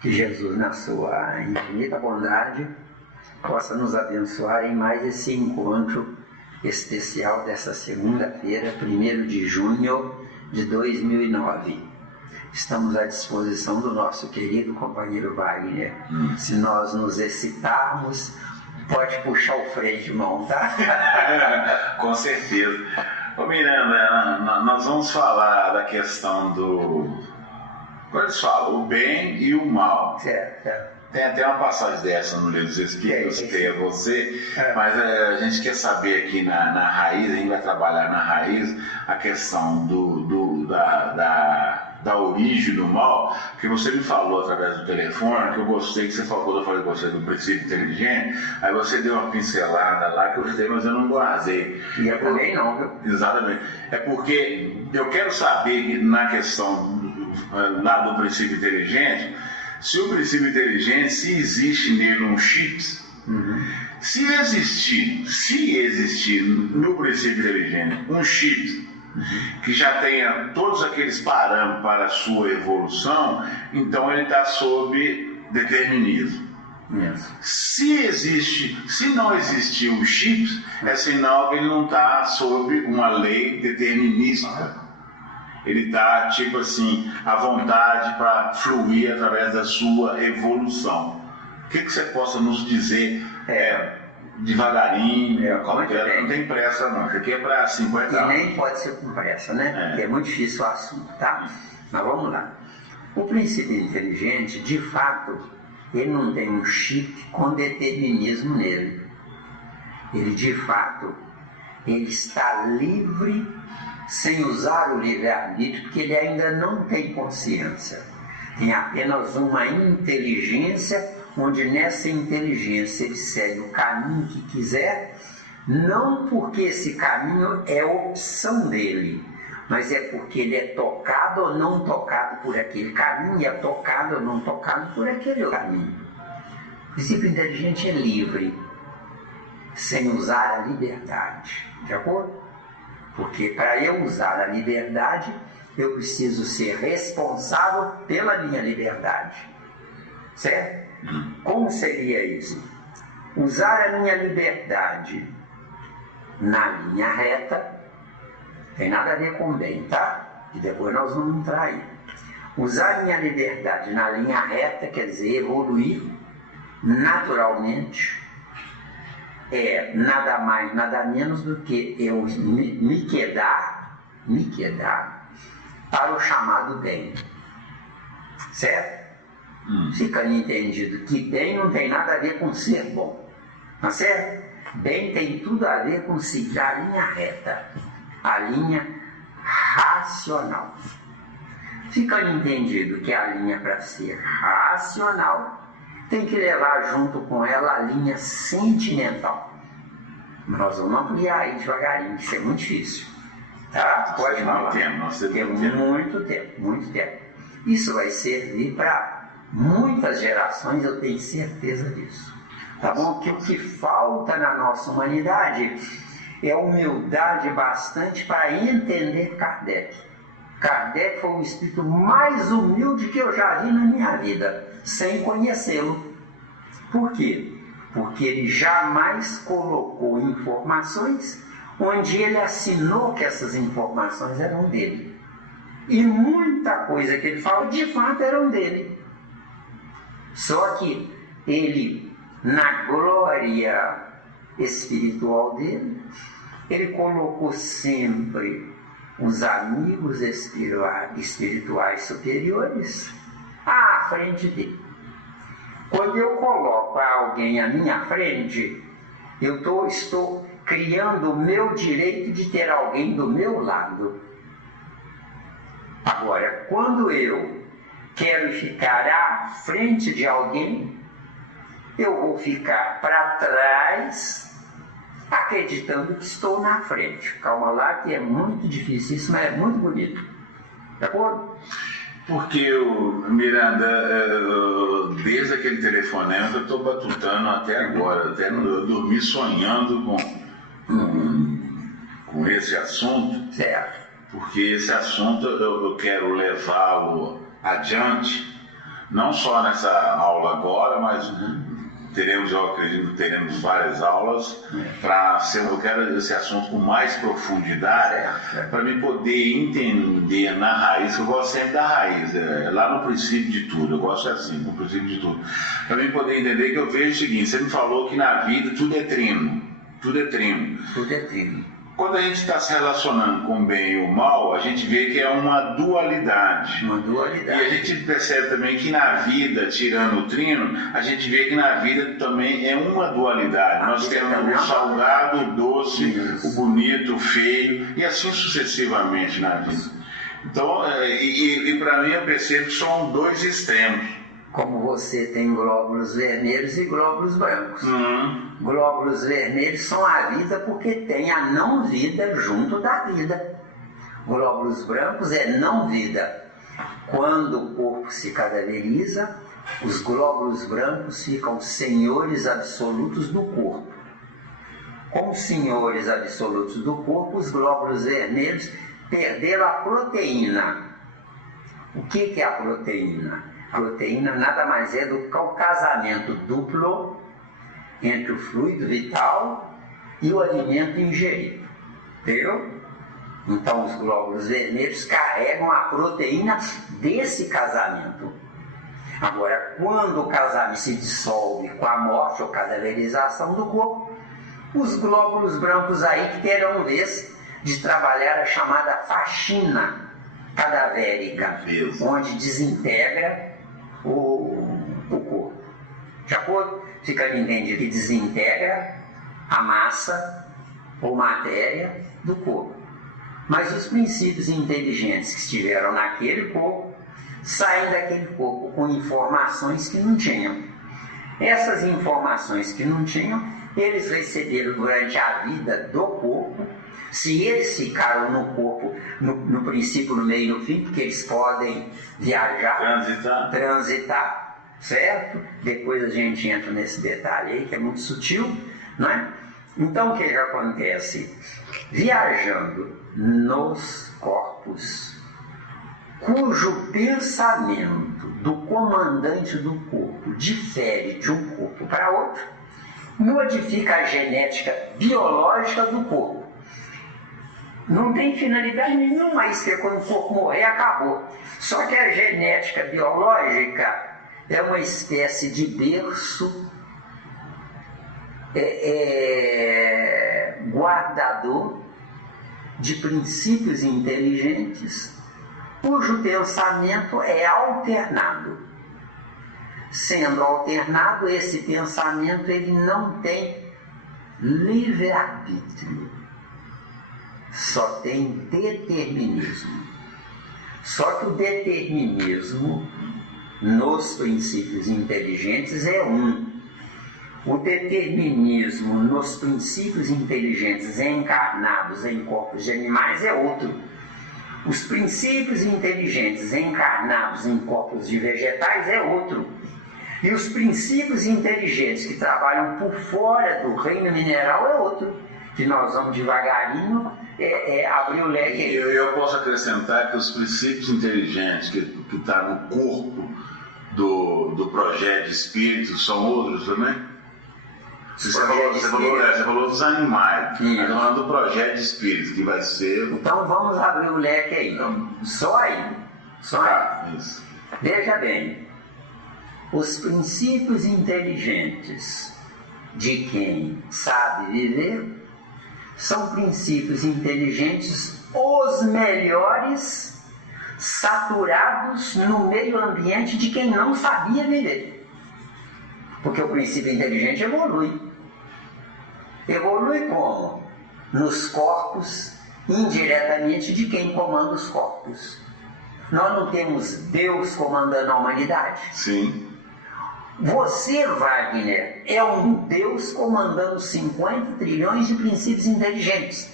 Que Jesus, na sua infinita bondade, possa nos abençoar em mais esse encontro especial dessa segunda-feira, 1º de junho de 2009. Estamos à disposição do nosso querido companheiro Wagner. Se nós nos excitarmos, pode puxar o freio de mão, tá? Com certeza. Ô Miranda, nós vamos falar da questão do... Quando eles falam, o bem e o mal. Certo. Tem até uma passagem dessa no Livro dos Espíritos, eu citei a você, mas a gente quer saber aqui na raiz, a gente vai trabalhar na raiz a questão da origem do mal, que você me falou através do telefone, que eu gostei, que você falou, eu falei com você do princípio inteligente, aí você deu uma pincelada lá que eu gostei, mas eu não guardei. E eu também não, viu? Exatamente. É porque eu quero saber, na questão lá do princípio inteligente, se o princípio inteligente, se existe nele um chips, se existir no princípio inteligente um chip que já tenha todos aqueles parâmetros para a sua evolução, então ele está sob determinismo. Se não existir um chip, é sinal que ele não está sob uma lei determinística. Ele está, tipo assim, à vontade para fluir através da sua evolução. O que você possa nos dizer devagarinho? Não tem pressa não, isso aqui é para 50 anos. E nem pode ser com pressa, né? Porque é muito difícil o assunto, tá? Mas vamos lá. O princípio inteligente, de fato, ele não tem um chip com determinismo nele. Ele, de fato, ele está livre, sem usar o livre-arbítrio, porque ele ainda não tem consciência. Tem apenas uma inteligência, onde nessa inteligência ele segue o caminho que quiser, não porque esse caminho é opção dele, mas é porque ele é tocado ou não tocado por aquele caminho, e é tocado ou não tocado por aquele caminho. O princípio inteligente é livre, sem usar a liberdade, de acordo? Porque para eu usar a liberdade, eu preciso ser responsável pela minha liberdade. Certo? Como seria isso? Usar a minha liberdade na linha reta, tem nada a ver com bem, tá? E depois nós vamos entrar aí. Usar a minha liberdade na linha reta, quer dizer, evoluir naturalmente, é nada mais, nada menos do que eu me quedar para o chamado bem. Certo? Fica entendido que bem não tem nada a ver com ser bom. Tá certo? Bem tem tudo a ver com seguir a linha reta, a linha racional. Fica entendido que a linha, para ser racional, tem que levar junto com ela a linha sentimental. Nós vamos ampliar aí devagarinho, isso é muito difícil. Tá? Pode falar. Temos muito tempo. Isso vai servir para muitas gerações, eu tenho certeza disso. Tá bom? Que o que falta na nossa humanidade é humildade bastante para entender Kardec. Kardec foi o espírito mais humilde que eu já vi na minha vida, sem conhecê-lo. Por quê? Porque ele jamais colocou informações onde ele assinou que essas informações eram dele. E muita coisa que ele fala, de fato, eram dele. Só que ele, na glória espiritual dele, ele colocou sempre os amigos espirituais superiores à frente dele. Quando eu coloco alguém à minha frente, eu estou criando o meu direito de ter alguém do meu lado. Agora, quando eu quero ficar à frente de alguém, eu vou ficar para trás, acreditando que estou na frente. Calma lá, que é muito difícil isso, mas é muito bonito. De acordo? Porque, Miranda, desde aquele telefonema eu estou batutando até agora, até eu dormi sonhando com esse assunto. Certo. Porque esse assunto eu quero levá-lo adiante, não só nessa aula agora, mas teremos, eu acredito, teremos várias aulas eu quero esse assunto com mais profundidade, para me poder entender na raiz, eu gosto sempre da raiz, lá no princípio de tudo, eu gosto assim, no princípio de tudo, para mim poder entender que eu vejo o seguinte: você me falou que na vida tudo é trino, tudo é trino. Tudo é trino. Quando a gente está se relacionando com o bem e o mal, a gente vê que é uma dualidade. Uma dualidade. E a gente percebe também que na vida, tirando o trino, a gente vê que na vida também é uma dualidade. Nós temos o salgado, o doce, o bonito, o feio, e assim sucessivamente na vida. Então, para mim eu percebo que são dois extremos. Como você tem glóbulos vermelhos e glóbulos brancos. Glóbulos vermelhos são a vida porque tem a não vida junto da vida. Glóbulos brancos é não vida. Quando o corpo se cadaveriza, os glóbulos brancos ficam senhores absolutos do corpo. Como senhores absolutos do corpo, os glóbulos vermelhos perderam a proteína. O que é a proteína? Proteína nada mais é do que o casamento duplo entre o fluido vital e o alimento ingerido. Entendeu? Então os glóbulos vermelhos carregam a proteína desse casamento. Agora, quando o casamento se dissolve com a morte ou cadaverização do corpo, os glóbulos brancos aí que terão vez de trabalhar a chamada faxina cadavérica, onde desintegra o corpo. De acordo? Fica entendido que desintegra a massa ou matéria do corpo. Mas os princípios inteligentes que estiveram naquele corpo saem daquele corpo com informações que não tinham. Essas informações que não tinham, eles receberam durante a vida do corpo. Se eles ficaram no corpo, no princípio, no meio e no fim, porque eles podem viajar, transitar, certo? Depois a gente entra nesse detalhe aí, que é muito sutil, não é? Então, o que acontece? Viajando nos corpos, cujo pensamento do comandante do corpo difere de um corpo para outro, modifica a genética biológica do corpo. Não tem finalidade nenhuma isso, porque quando o corpo morrer, acabou. Só que a genética biológica é uma espécie de berço guardador de princípios inteligentes, cujo pensamento é alternado. Sendo alternado, esse pensamento ele não tem livre-arbítrio. Só tem determinismo. Só que o determinismo nos princípios inteligentes é um. O determinismo nos princípios inteligentes encarnados em corpos de animais é outro. Os princípios inteligentes encarnados em corpos de vegetais é outro. E os princípios inteligentes que trabalham por fora do reino mineral é outro. Que nós vamos devagarinho abrir o leque. Eu posso acrescentar que os princípios inteligentes que estão no corpo do projeto de espíritos são outros também? Você falou dos animais, mas falando do projeto de espíritos, que vai ser... Então vamos abrir o leque aí. Só aí. Isso. Veja bem, os princípios inteligentes de quem sabe viver são princípios inteligentes os melhores saturados no meio ambiente de quem não sabia viver. Porque o princípio inteligente evolui. Evolui como? Nos corpos, indiretamente de quem comanda os corpos. Nós não temos Deus comandando a humanidade? Sim. Você, Wagner, é um Deus comandando 50 trilhões de princípios inteligentes,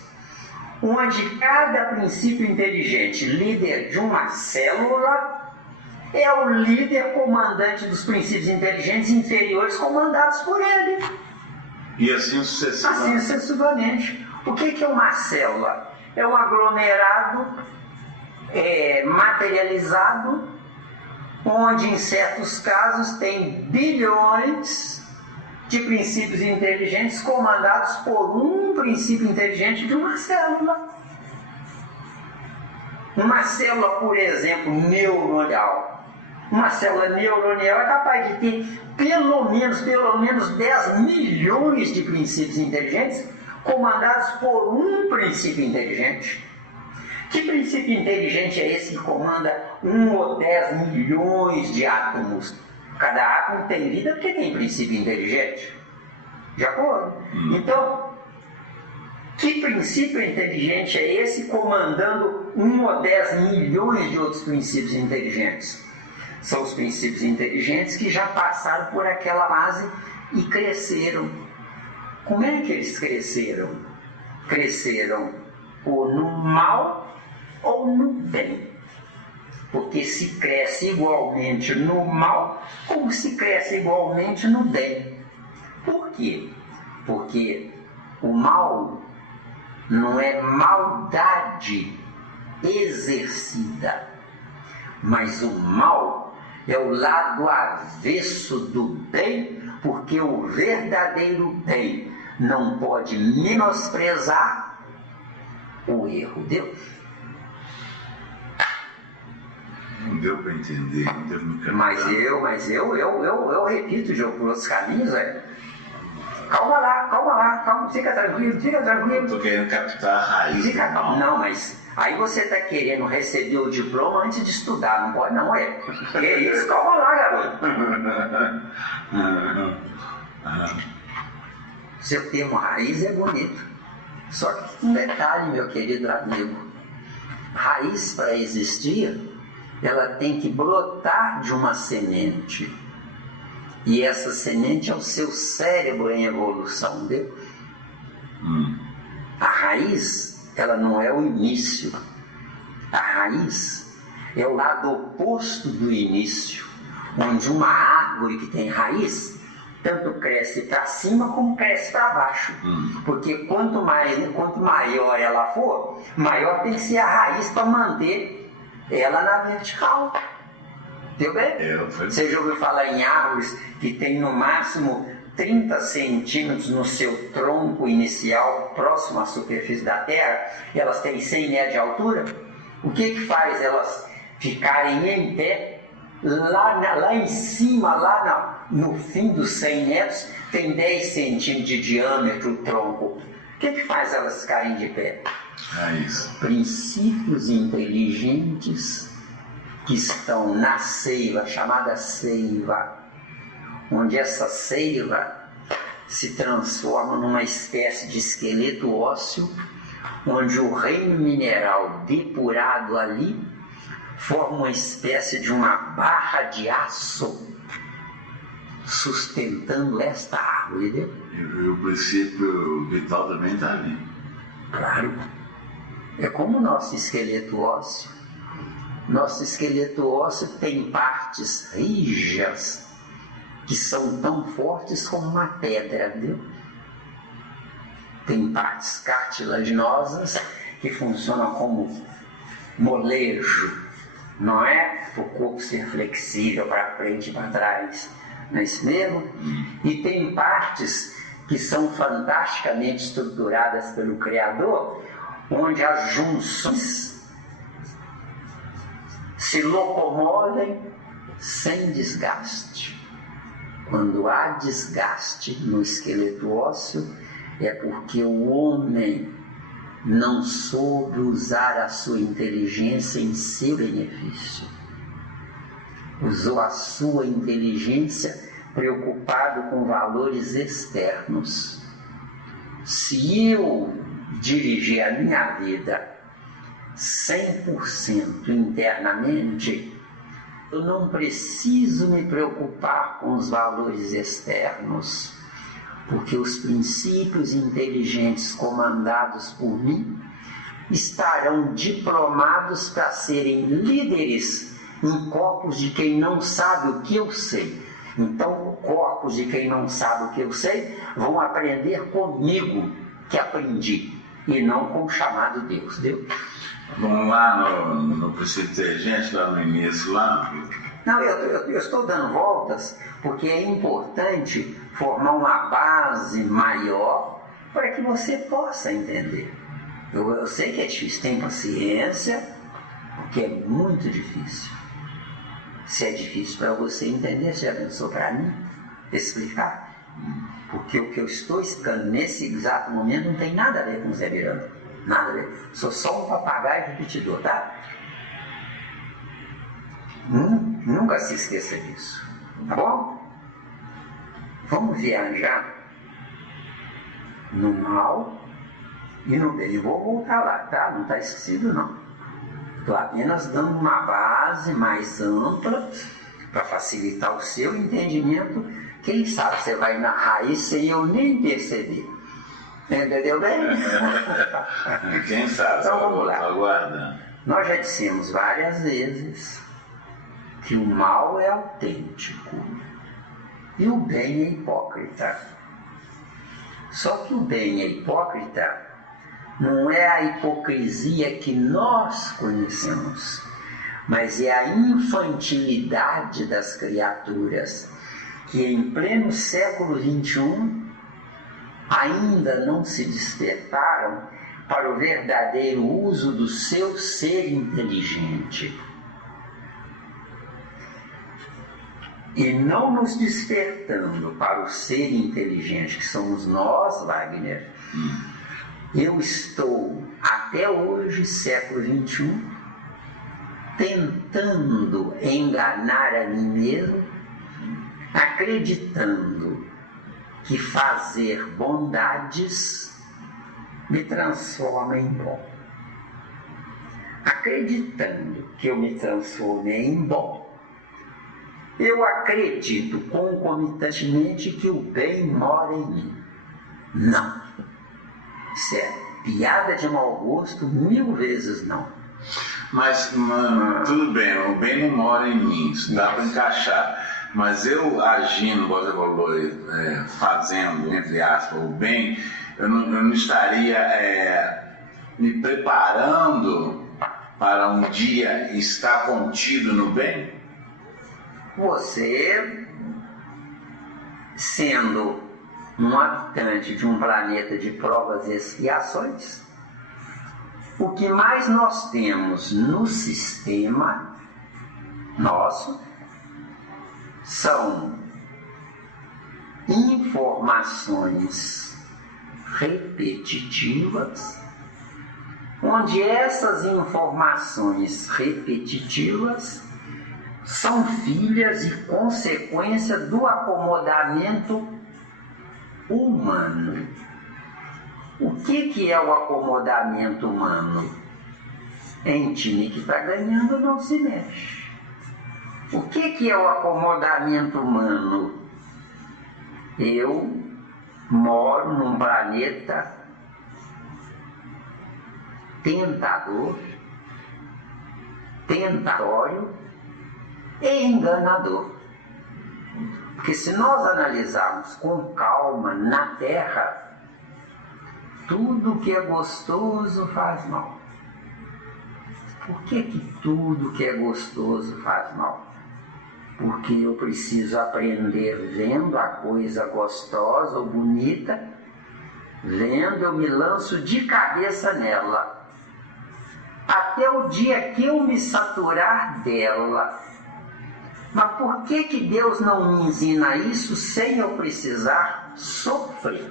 onde cada princípio inteligente, líder de uma célula, é o líder comandante dos princípios inteligentes inferiores comandados por ele. E assim sucessivamente. Assim sucessivamente. O que é uma célula? É um aglomerado materializado onde em certos casos tem bilhões de princípios inteligentes comandados por um princípio inteligente de uma célula. Uma célula, por exemplo, neuronal. Uma célula neuronal é capaz de ter pelo menos 10 milhões de princípios inteligentes comandados por um princípio inteligente. Que princípio inteligente é esse que comanda 1 ou 10 milhões de átomos? Cada átomo tem vida porque tem princípio inteligente. De acordo? Então, que princípio inteligente é esse comandando 1 ou 10 milhões de outros princípios inteligentes? São os princípios inteligentes que já passaram por aquela fase e cresceram. Como é que eles cresceram? Cresceram ou no mal ou no bem. Porque se cresce igualmente no mal, como se cresce igualmente no bem. Por quê? Porque o mal não é maldade exercida, mas o mal é o lado avesso do bem, porque o verdadeiro bem não pode menosprezar o erro. Deu? Não deu para entender, não deu me captar. Mas eu repito, Diogo, por outros caminhos, Calma lá, fica tranquilo. Estou querendo captar a raiz. Fica calmo. Não, mas aí você está querendo receber o diploma antes de estudar, não pode não, Que isso? Calma lá, garoto. Seu termo raiz é bonito. Só que um detalhe, meu querido amigo. Raiz, para existir, ela tem que brotar de uma semente. E essa semente é o seu cérebro em evolução, entendeu? A raiz, ela não é o início. A raiz é o lado oposto do início, onde uma árvore que tem raiz, tanto cresce para cima como cresce para baixo. Porque quanto maior ela for, maior tem que ser a raiz para manter ela na vertical. Entendeu bem? Você já ouviu falar em árvores que tem no máximo 30 centímetros no seu tronco inicial, próximo à superfície da terra, e elas têm 100 metros de altura? O que faz elas ficarem em pé? Lá em cima, no fim dos 100 metros, tem 10 centímetros de diâmetro o tronco. O que faz elas ficarem de pé? Princípios inteligentes que estão na seiva, chamada seiva, onde essa seiva se transforma numa espécie de esqueleto ósseo, onde o reino mineral depurado ali forma uma espécie de uma barra de aço sustentando esta árvore. E o princípio vital também está ali. Claro. É como o nosso esqueleto ósseo. Nosso esqueleto ósseo tem partes rijas que são tão fortes como uma pedra, viu? Tem partes cartilaginosas que funcionam como molejo, não é? O corpo ser flexível para frente e para trás, não é isso mesmo? E tem partes que são fantasticamente estruturadas pelo Criador, onde as junções se locomovem sem desgaste. Quando há desgaste no esqueleto ósseo, é porque o homem não soube usar a sua inteligência em seu benefício. Usou a sua inteligência preocupado com valores externos. Se eu dirigir a minha vida 100% internamente, eu não preciso me preocupar com os valores externos, porque os princípios inteligentes comandados por mim estarão diplomados para serem líderes em corpos de quem não sabe o que eu sei. Então, corpos de quem não sabe o que eu sei vão aprender comigo que aprendi, e não com o chamado Deus. Vamos lá no princípio inteligente, lá no início, lá, Não, eu estou dando voltas porque é importante formar uma base maior para que você possa entender. Eu sei que é difícil, tem paciência, porque é muito difícil. Se é difícil para você entender, você já pensou para mim explicar? Porque o que eu estou explicando nesse exato momento não tem nada a ver com o Zé Miranda. Nada a ver. Sou só um papagaio repetidor, tá? Nunca se esqueça disso. Tá bom? Vamos viajar no mal e no bem. Eu vou voltar lá, tá? Não está esquecido, não. Estou apenas dando uma base mais ampla para facilitar o seu entendimento. Quem sabe você vai narrar isso sem eu nem perceber. Entendeu bem? Quem sabe? Então vamos lá. Aguarda. Nós já dissemos várias vezes que o mal é autêntico e o bem é hipócrita. Só que o bem é hipócrita não é a hipocrisia que nós conhecemos, mas é a infantilidade das criaturas que em pleno século XXI ainda não se despertaram para o verdadeiro uso do seu ser inteligente. E não nos despertando para o ser inteligente, que somos nós, Wagner, eu estou, até hoje, século XXI, tentando enganar a mim mesmo, acreditando que fazer bondades me transforma em bom. Acreditando que eu me transformei em bom, eu acredito concomitantemente que o bem mora em mim. Não. Isso é piada de mau gosto 1000 vezes não. Mas, tudo bem, o bem não mora em mim, isso dá para encaixar. Mas eu agindo, você falou, fazendo, entre aspas, o bem, eu não estaria me preparando para um dia estar contido no bem? Você, sendo um habitante de um planeta de provas e expiações, o que mais nós temos no sistema nosso são informações repetitivas, onde essas informações repetitivas são filhas e consequência do acomodamento humano. O que é o acomodamento humano? Em time que está ganhando não se mexe. O que é o acomodamento humano? Eu moro num planeta tentador, tentatório e enganador. Porque se nós analisarmos com calma na Terra, tudo que é gostoso faz mal. Por que tudo que é gostoso faz mal? Porque eu preciso aprender vendo a coisa gostosa ou bonita, vendo eu me lanço de cabeça nela, até o dia que eu me saturar dela. Mas por que Deus não me ensina isso sem eu precisar sofrer?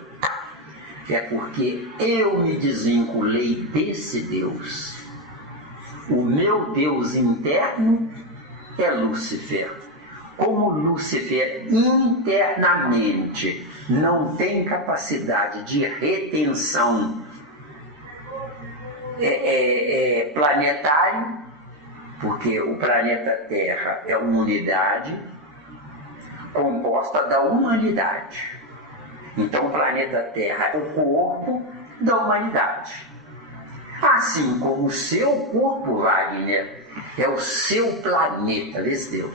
É porque eu me desvinculei desse Deus. O meu Deus interno é Lúcifer. Como Lúcifer internamente não tem capacidade de retenção planetária, porque o planeta Terra é uma unidade composta da humanidade. Então o planeta Terra é o corpo da humanidade. Assim como o seu corpo, Wagner, é o seu planeta, vê se deu.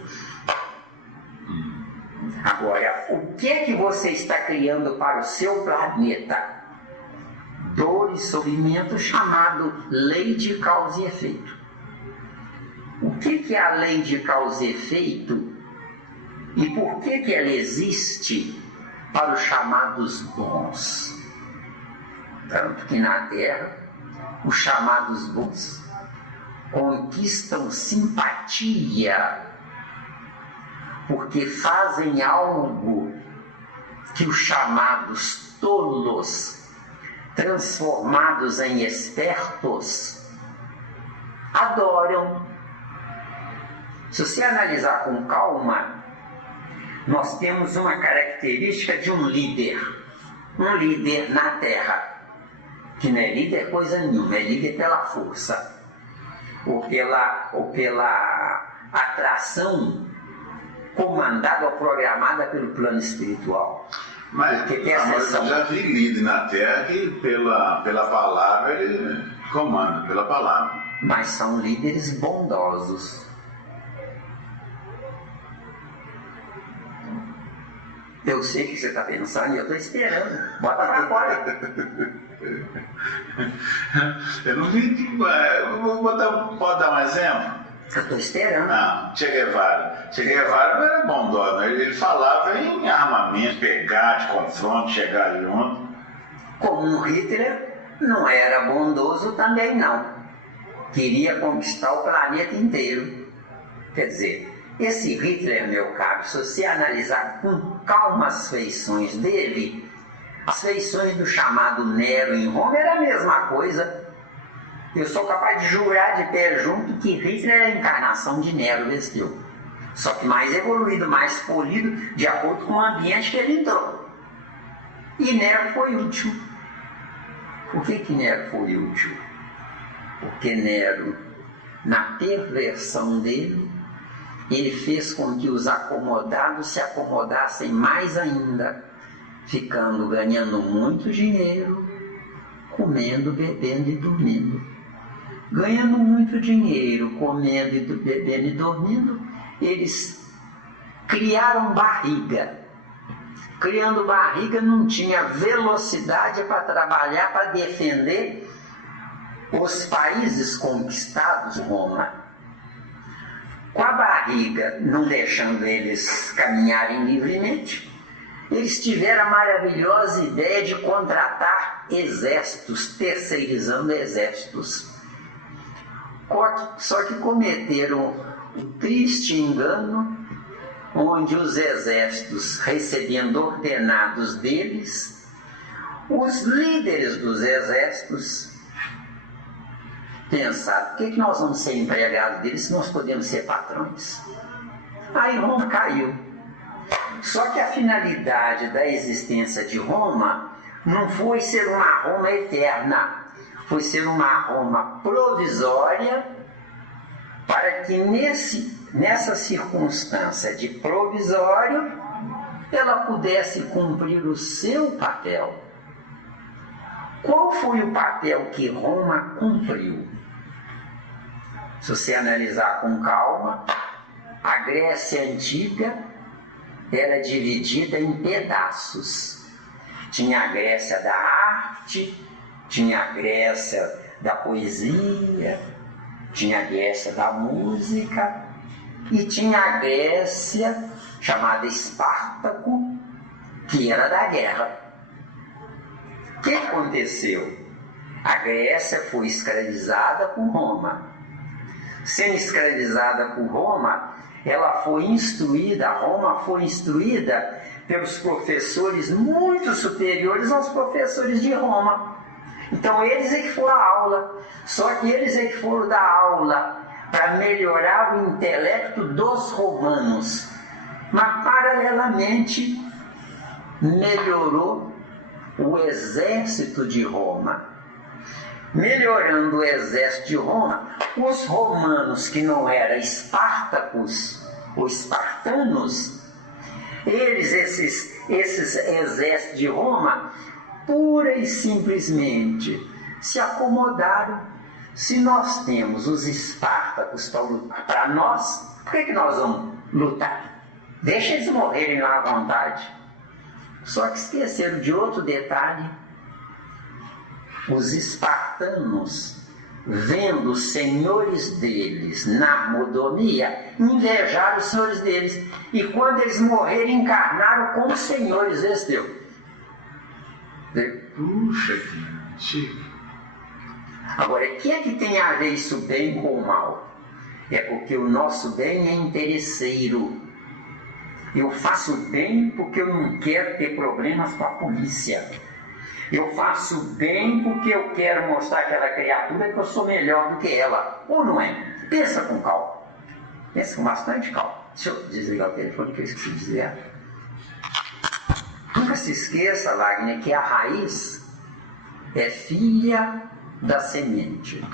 Agora, o que você está criando para o seu planeta? Dor e sofrimento, chamado lei de causa e efeito. O que é a lei de causa e efeito e por que ela existe para os chamados bons. Tanto que na Terra, os chamados bons conquistam simpatia, porque fazem algo que os chamados tolos, transformados em espertos, adoram. Se você analisar com calma, nós temos uma característica de um líder na Terra, que não é líder coisa nenhuma, é líder pela força, ou pela atração comandada ou programada pelo plano espiritual. Mas eu já vi líder na Terra que pela palavra ele comanda, pela palavra. Mas são líderes bondosos. Eu sei o que você está pensando e eu estou esperando. Bota pra fora. Eu não vi. Pode dar um exemplo? Eu estou esperando. Não, Che Guevara. Che Guevara não era bondoso, ele falava em armamento, pegar de confronto, chegar junto. Como Hitler não era bondoso também não. Queria conquistar o planeta inteiro. Quer dizer, esse Hitler, meu caro, se você analisar com calma as feições dele, as feições do chamado Nero em Roma era a mesma coisa. Eu sou capaz de jurar de pé junto que Hitler é a encarnação de Nero vestiu. Só que mais evoluído, mais polido, de acordo com o ambiente que ele entrou. E Nero foi útil. Por que Nero foi útil? Porque Nero, na perversão dele, ele fez com que os acomodados se acomodassem mais ainda, ganhando muito dinheiro, comendo, bebendo e dormindo. Ganhando muito dinheiro, comendo, bebendo e dormindo, eles criaram barriga. Criando barriga, não tinha velocidade para trabalhar, para defender os países conquistados, Roma. Com a barriga não deixando eles caminharem livremente, eles tiveram a maravilhosa ideia de contratar exércitos, terceirizando exércitos. Só que cometeram um triste engano, onde os exércitos, recebendo ordenados deles, os líderes dos exércitos pensaram: por que nós vamos ser empregados deles se nós podemos ser patrões? Aí Roma caiu. Só que a finalidade da existência de Roma não foi ser uma Roma eterna, foi ser uma Roma provisória, para que nessa circunstância de provisório ela pudesse cumprir o seu papel. Qual foi o papel que Roma cumpriu? Se você analisar com calma, a Grécia Antiga era dividida em pedaços. Tinha a Grécia da arte, tinha a Grécia da poesia, tinha a Grécia da música e tinha a Grécia chamada Espartaco, que era da guerra. O que aconteceu? A Grécia foi escravizada por Roma. Sendo escravizada por Roma, Roma foi instruída pelos professores muito superiores aos professores de Roma. Então eles é que foram à aula, só que eles é que foram dar aula para melhorar o intelecto dos romanos, mas paralelamente melhorou o exército de Roma. Melhorando o exército de Roma, os romanos que não eram espartacos ou espartanos, esses exércitos de Roma, pura e simplesmente se acomodaram. Se nós temos os espartacos para lutar para nós, por que nós vamos lutar? Deixa eles morrerem lá à vontade. Só que esqueceram de outro detalhe: os espartanos vendo os senhores deles na mordomia, invejaram os senhores deles. E quando eles morrerem, encarnaram como senhores desse Deus. Puxa, que chique. Agora, o que é que tem a ver isso bem com o mal? É porque o nosso bem é interesseiro. Eu faço bem porque eu não quero ter problemas com a polícia. Eu faço bem porque eu quero mostrar àquela criatura que eu sou melhor do que ela. Ou não é? Pensa com calma. Pensa com bastante calma. Deixa eu desligar o telefone que eu esqueci de dizer. Nunca se esqueça, Wagner, que a raiz é filha da semente.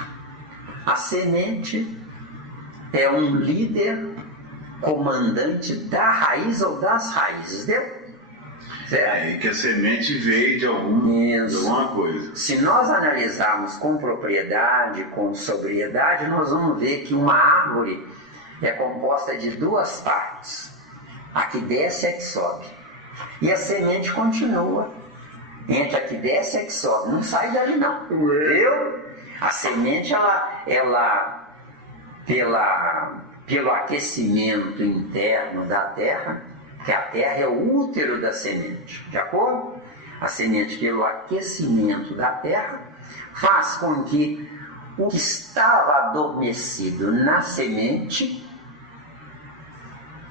A semente é um líder comandante da raiz ou das raízes, entendeu? E que a semente veio de alguma coisa. Se nós analisarmos com propriedade, com sobriedade, nós vamos ver que uma árvore é composta de duas partes. A que desce e a que sobe. E a semente continua entre a que desce e a que sobe. Não sai dali não. Entendeu? A semente, pelo aquecimento interno da terra, que a terra é o útero da semente, de acordo? A semente, pelo aquecimento da terra, faz com que o que estava adormecido na semente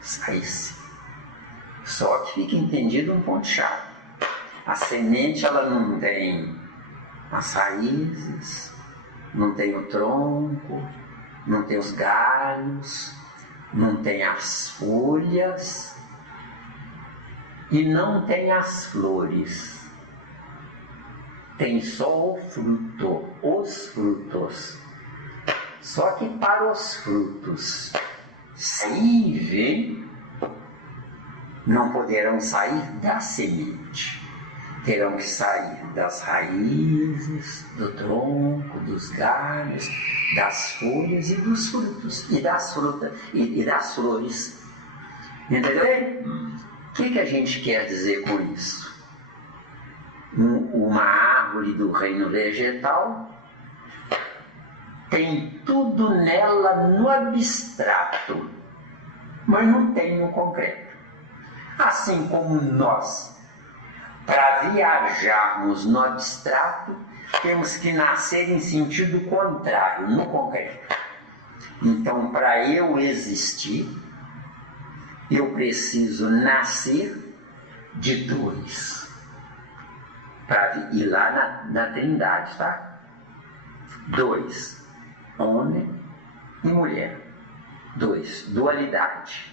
saísse. Só que fica entendido um ponto-chave. A semente, ela não tem as raízes, não tem o tronco, não tem os galhos, não tem as folhas e não tem as flores. Tem só o fruto, os frutos. Só que para os frutos saírem, não poderão sair da semente. Terão que sair das raízes, do tronco, dos galhos, das folhas e dos frutos, e das frutas, e das flores. Entendeu? O que a gente quer dizer com isso? Uma árvore do reino vegetal tem tudo nela no abstrato, mas não tem no concreto. Assim como nós, para viajarmos no abstrato, temos que nascer em sentido contrário, no concreto. Então, para eu existir, eu preciso nascer de dois. Para ir lá na Trindade, tá? Dois, homem e mulher. Dois, dualidade.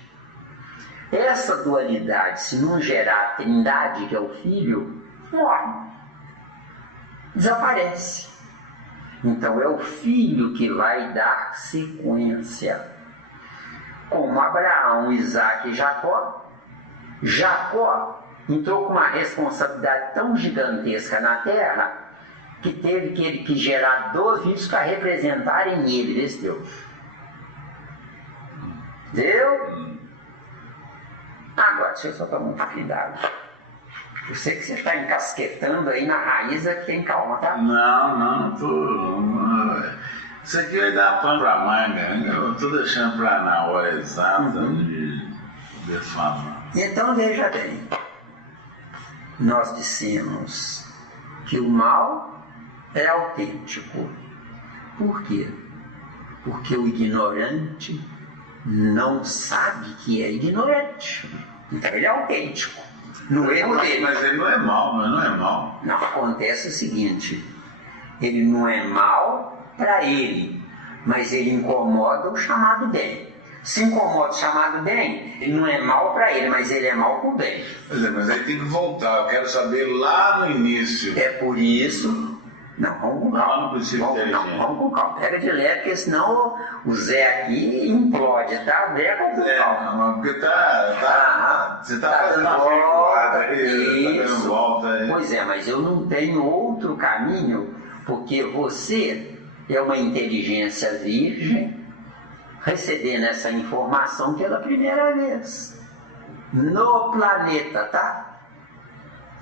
Essa dualidade, se não gerar a Trindade, que é o Filho, morre. Desaparece. Então é o Filho que vai dar sequência. Como Abraão, Isaac e Jacó. Jacó entrou com uma responsabilidade tão gigantesca na terra que teve que gerar 12 filhos para representarem ele, desse Deus. Deu? Agora, deixa eu só tomar um pouquinho d'água. Eu sei que você está encasquetando aí na raiz, tem calma, tá? Não, isso aqui vai dar pano pra manga, né? Eu estou deixando para na hora exata de falar. Então veja bem, nós dissemos que o mal é autêntico. Por quê? Porque o ignorante não sabe que é ignorante. Então ele é autêntico. No erro dele. Mas ele não é mal, não é mal. Não, acontece o seguinte: ele não é mal para ele, mas ele incomoda o chamado bem. Se incomoda o chamado bem, ele não é mal para ele, mas ele é mal para o bem. Pois é, mas aí tem que voltar. Eu quero saber lá no início. É por isso. Não, vamos com calma. Não precisa inteligente. Vamos com calma. Pega de leve, porque senão o Zé aqui implode, tá? Pega com calma. Não, porque você tá fazendo uma volta aí, tá dando volta aí. Pois é, mas eu não tenho outro caminho, porque você é uma inteligência virgem, recebendo essa informação pela primeira vez no planeta, tá?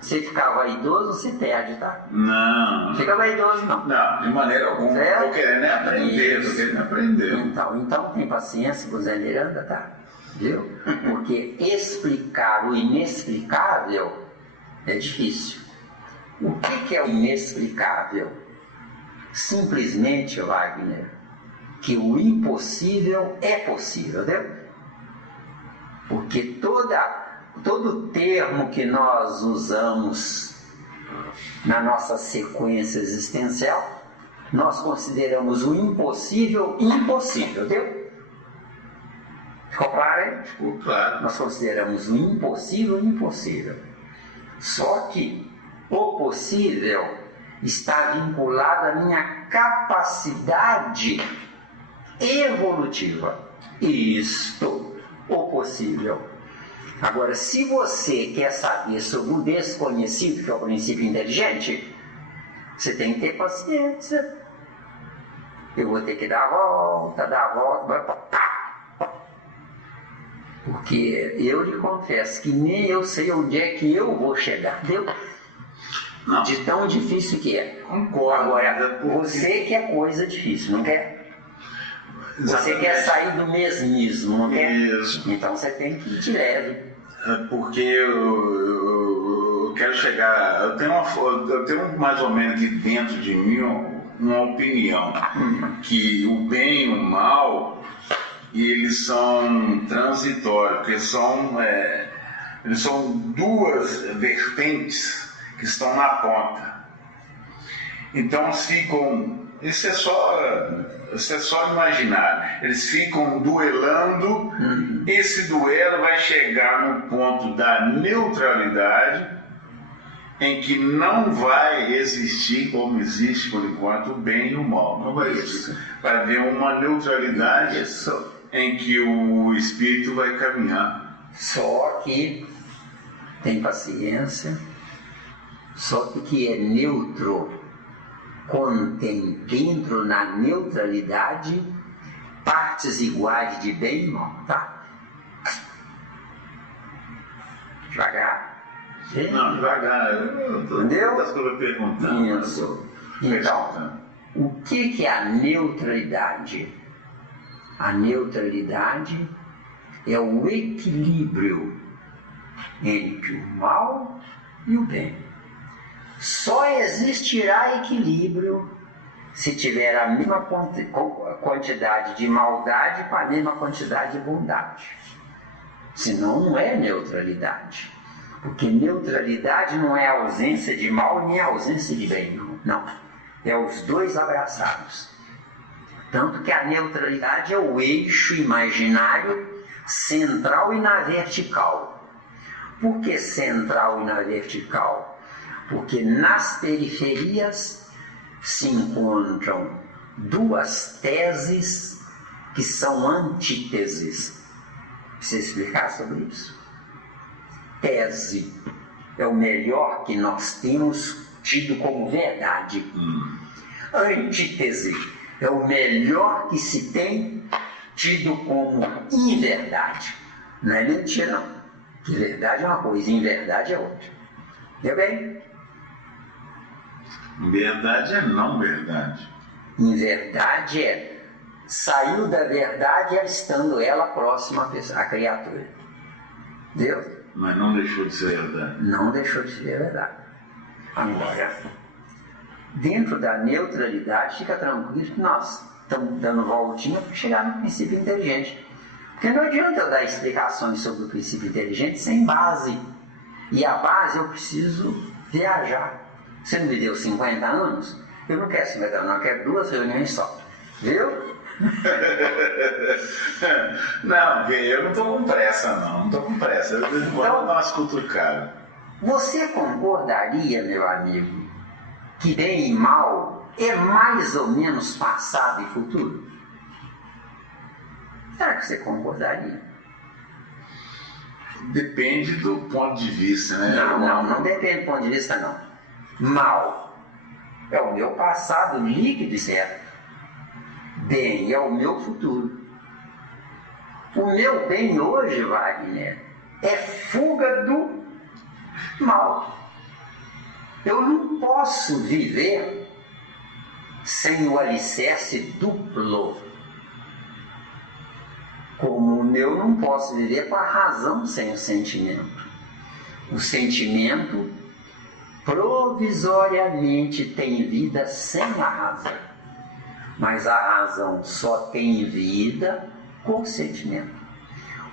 Você ficar vaidoso, você perde, tá? Não. Fica vaidoso, não. Não, de maneira alguma. Certo? Estou querendo aprender, estou querendo aprender. Então tem paciência com o Zé Miranda, tá? Viu? Porque explicar o inexplicável é difícil. O que é o inexplicável? Simplesmente, Wagner, que o impossível é possível, entendeu? Porque todo termo que nós usamos na nossa sequência existencial, nós consideramos o impossível impossível, entendeu? Ficou claro, hein? Ficou claro. Nós consideramos o impossível impossível. Só que o possível está vinculado à minha capacidade evolutiva. Isto, o possível. Agora, se você quer saber sobre o desconhecido, que é o princípio inteligente, você tem que ter paciência. Eu vou ter que dar a volta, porque eu lhe confesso que nem eu sei onde é que eu vou chegar, entendeu? Não. De tão difícil que é. Concordo. Agora, você quer coisa difícil, não quer? Você Exatamente. quer sair do mesmismo, não quer? Isso. Então você tem que ir de leve. Porque eu quero chegar. Eu tenho mais ou menos aqui dentro de mim uma opinião que o bem e o mal eles são transitórios, porque eles são duas vertentes que estão na ponta. Então ficam. Isso é só imaginar. Eles ficam duelando. Esse duelo vai chegar no ponto da neutralidade, em que não vai existir, como existe por enquanto, o bem e o mal. Não vai existir. Vai haver uma neutralidade em que o espírito vai caminhar. Só que tem paciência, só que é neutro. Contém dentro na neutralidade partes iguais de bem e mal, tá? Devagar. Não, devagar. Entendeu? Das coisas perguntando. Isso. Então, o que é a neutralidade? A neutralidade é o equilíbrio entre o mal e o bem. Só existirá equilíbrio se tiver a mesma quantidade de maldade com a mesma quantidade de bondade. Senão não é neutralidade. Porque neutralidade não é a ausência de mal nem a ausência de bem. Não. É os dois abraçados. Tanto que a neutralidade é o eixo imaginário central e na vertical. Por que central e na vertical? Porque nas periferias se encontram duas teses que são antíteses. Precisa explicar sobre isso? Tese é o melhor que nós temos tido como verdade. Antítese é o melhor que se tem tido como inverdade. Não é mentira, não. Que verdade é uma coisa, inverdade é outra. Entendeu bem? Verdade é não verdade. Inverdade é saiu da verdade estando ela próxima à criatura. Entendeu? Mas não deixou de ser verdade. Não deixou de ser verdade. Agora, dentro da neutralidade, fica tranquilo que nós estamos dando voltinha para chegar no princípio inteligente. Porque não adianta eu dar explicações sobre o princípio inteligente sem base. E a base eu preciso viajar. Você não me deu 50 anos? Eu não quero 50 anos, eu quero 2 reuniões só. Viu? Não, eu não estou com pressa, não. Não estou com pressa. Eu vou dar umas cutucadas. Você concordaria, meu amigo, que bem e mal é mais ou menos passado e futuro? Será que você concordaria? Depende do ponto de vista, né? Não depende do ponto de vista, não. Mal é o meu passado líquido e certo. Bem é o meu futuro. O meu bem hoje, Wagner, é fuga do mal. Eu não posso viver sem o alicerce duplo. Como eu não posso viver com a razão sem o sentimento. O sentimento provisoriamente tem vida sem a razão. Mas a razão só tem vida com o sentimento.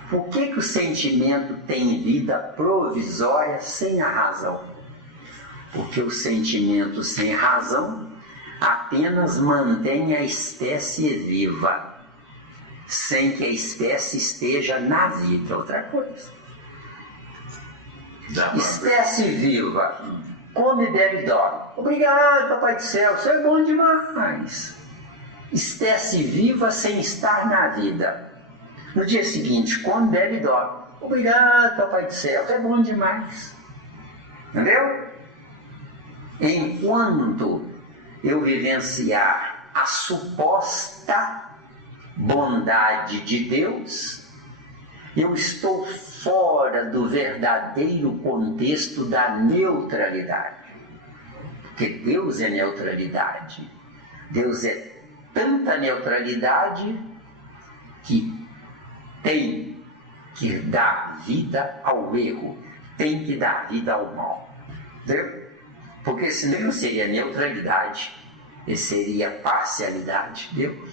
Por que o sentimento tem vida provisória sem a razão? Porque o sentimento sem razão apenas mantém a espécie viva, sem que a espécie esteja na vida. Outra coisa. Espécie viva, come, bebe e dorme. Obrigado, Papai do Céu, isso é bom demais. Espécie viva sem estar na vida. No dia seguinte, come, bebe e dorme. Obrigado, Papai do Céu, isso é bom demais. Entendeu? Enquanto eu vivenciar a suposta bondade de Deus, eu estou fora do verdadeiro contexto da neutralidade. Porque Deus é neutralidade. Deus é tanta neutralidade que tem que dar vida ao erro, tem que dar vida ao mal. Entendeu? Porque senão não seria neutralidade, seria parcialidade. Entendeu?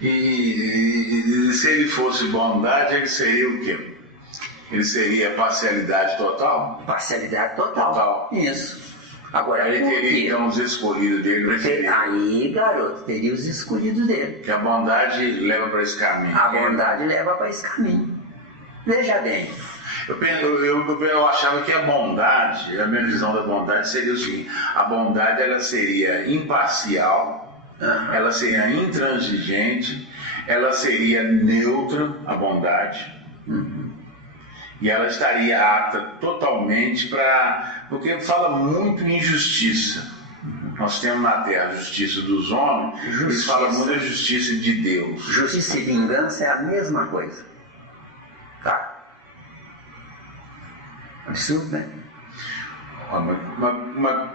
E se ele fosse bondade, ele seria o quê? Ele seria parcialidade total? Parcialidade total. Isso. Agora, ele teria então os escolhidos dele. Aí, garoto, teria os escolhidos dele. Que a bondade leva para esse caminho. A bondade leva para esse caminho. Veja bem. Eu achava que a bondade, a minha visão da bondade seria o seguinte: a bondade ela seria imparcial, ela seria intransigente, ela seria neutra, a bondade, e ela estaria apta totalmente para. Porque fala muito em justiça. Nós temos na terra a justiça dos homens, eles falam muito da justiça de Deus. Justiça e vingança é a mesma coisa. Tá? Absurdo, né? Mas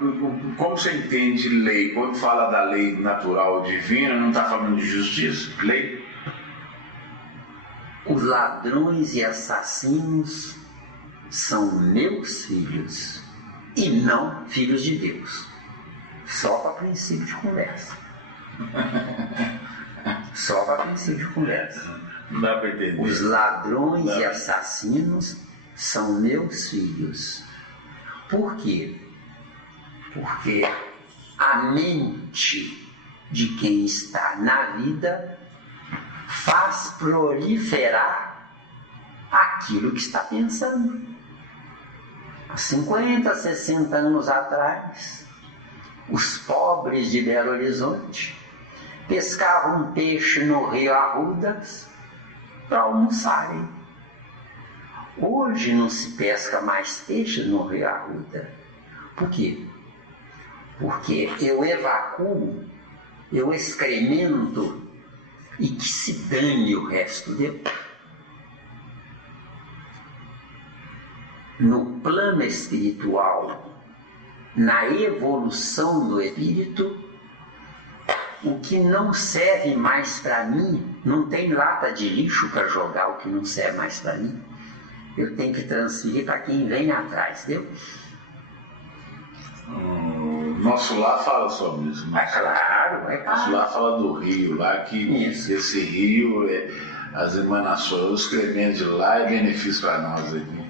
como você entende lei? Quando fala da lei natural divina, não está falando de justiça? Lei? Os ladrões e assassinos são meus filhos e não filhos de Deus. Só para princípio de conversa. Só para princípio de conversa. Não dá para entender. Os ladrões e assassinos são meus filhos. Por quê? Porque a mente de quem está na vida faz proliferar aquilo que está pensando. Há 50, 60 anos atrás, os pobres de Belo Horizonte pescavam peixe no rio Arrudas para almoçarem. Hoje não se pesca mais peixe no rio Arruda. Por quê? Porque eu evacuo, eu excremento e que se dane o resto dele. No plano espiritual, na evolução do espírito, o que não serve mais para mim, não tem lata de lixo para jogar o que não serve mais para mim. Eu tenho que transferir para quem vem atrás, entendeu? Nosso lar fala sobre isso. É claro. Nosso lar fala do rio lá, que esse rio, as emanações, os excrementos de lá é benefício para nós aqui.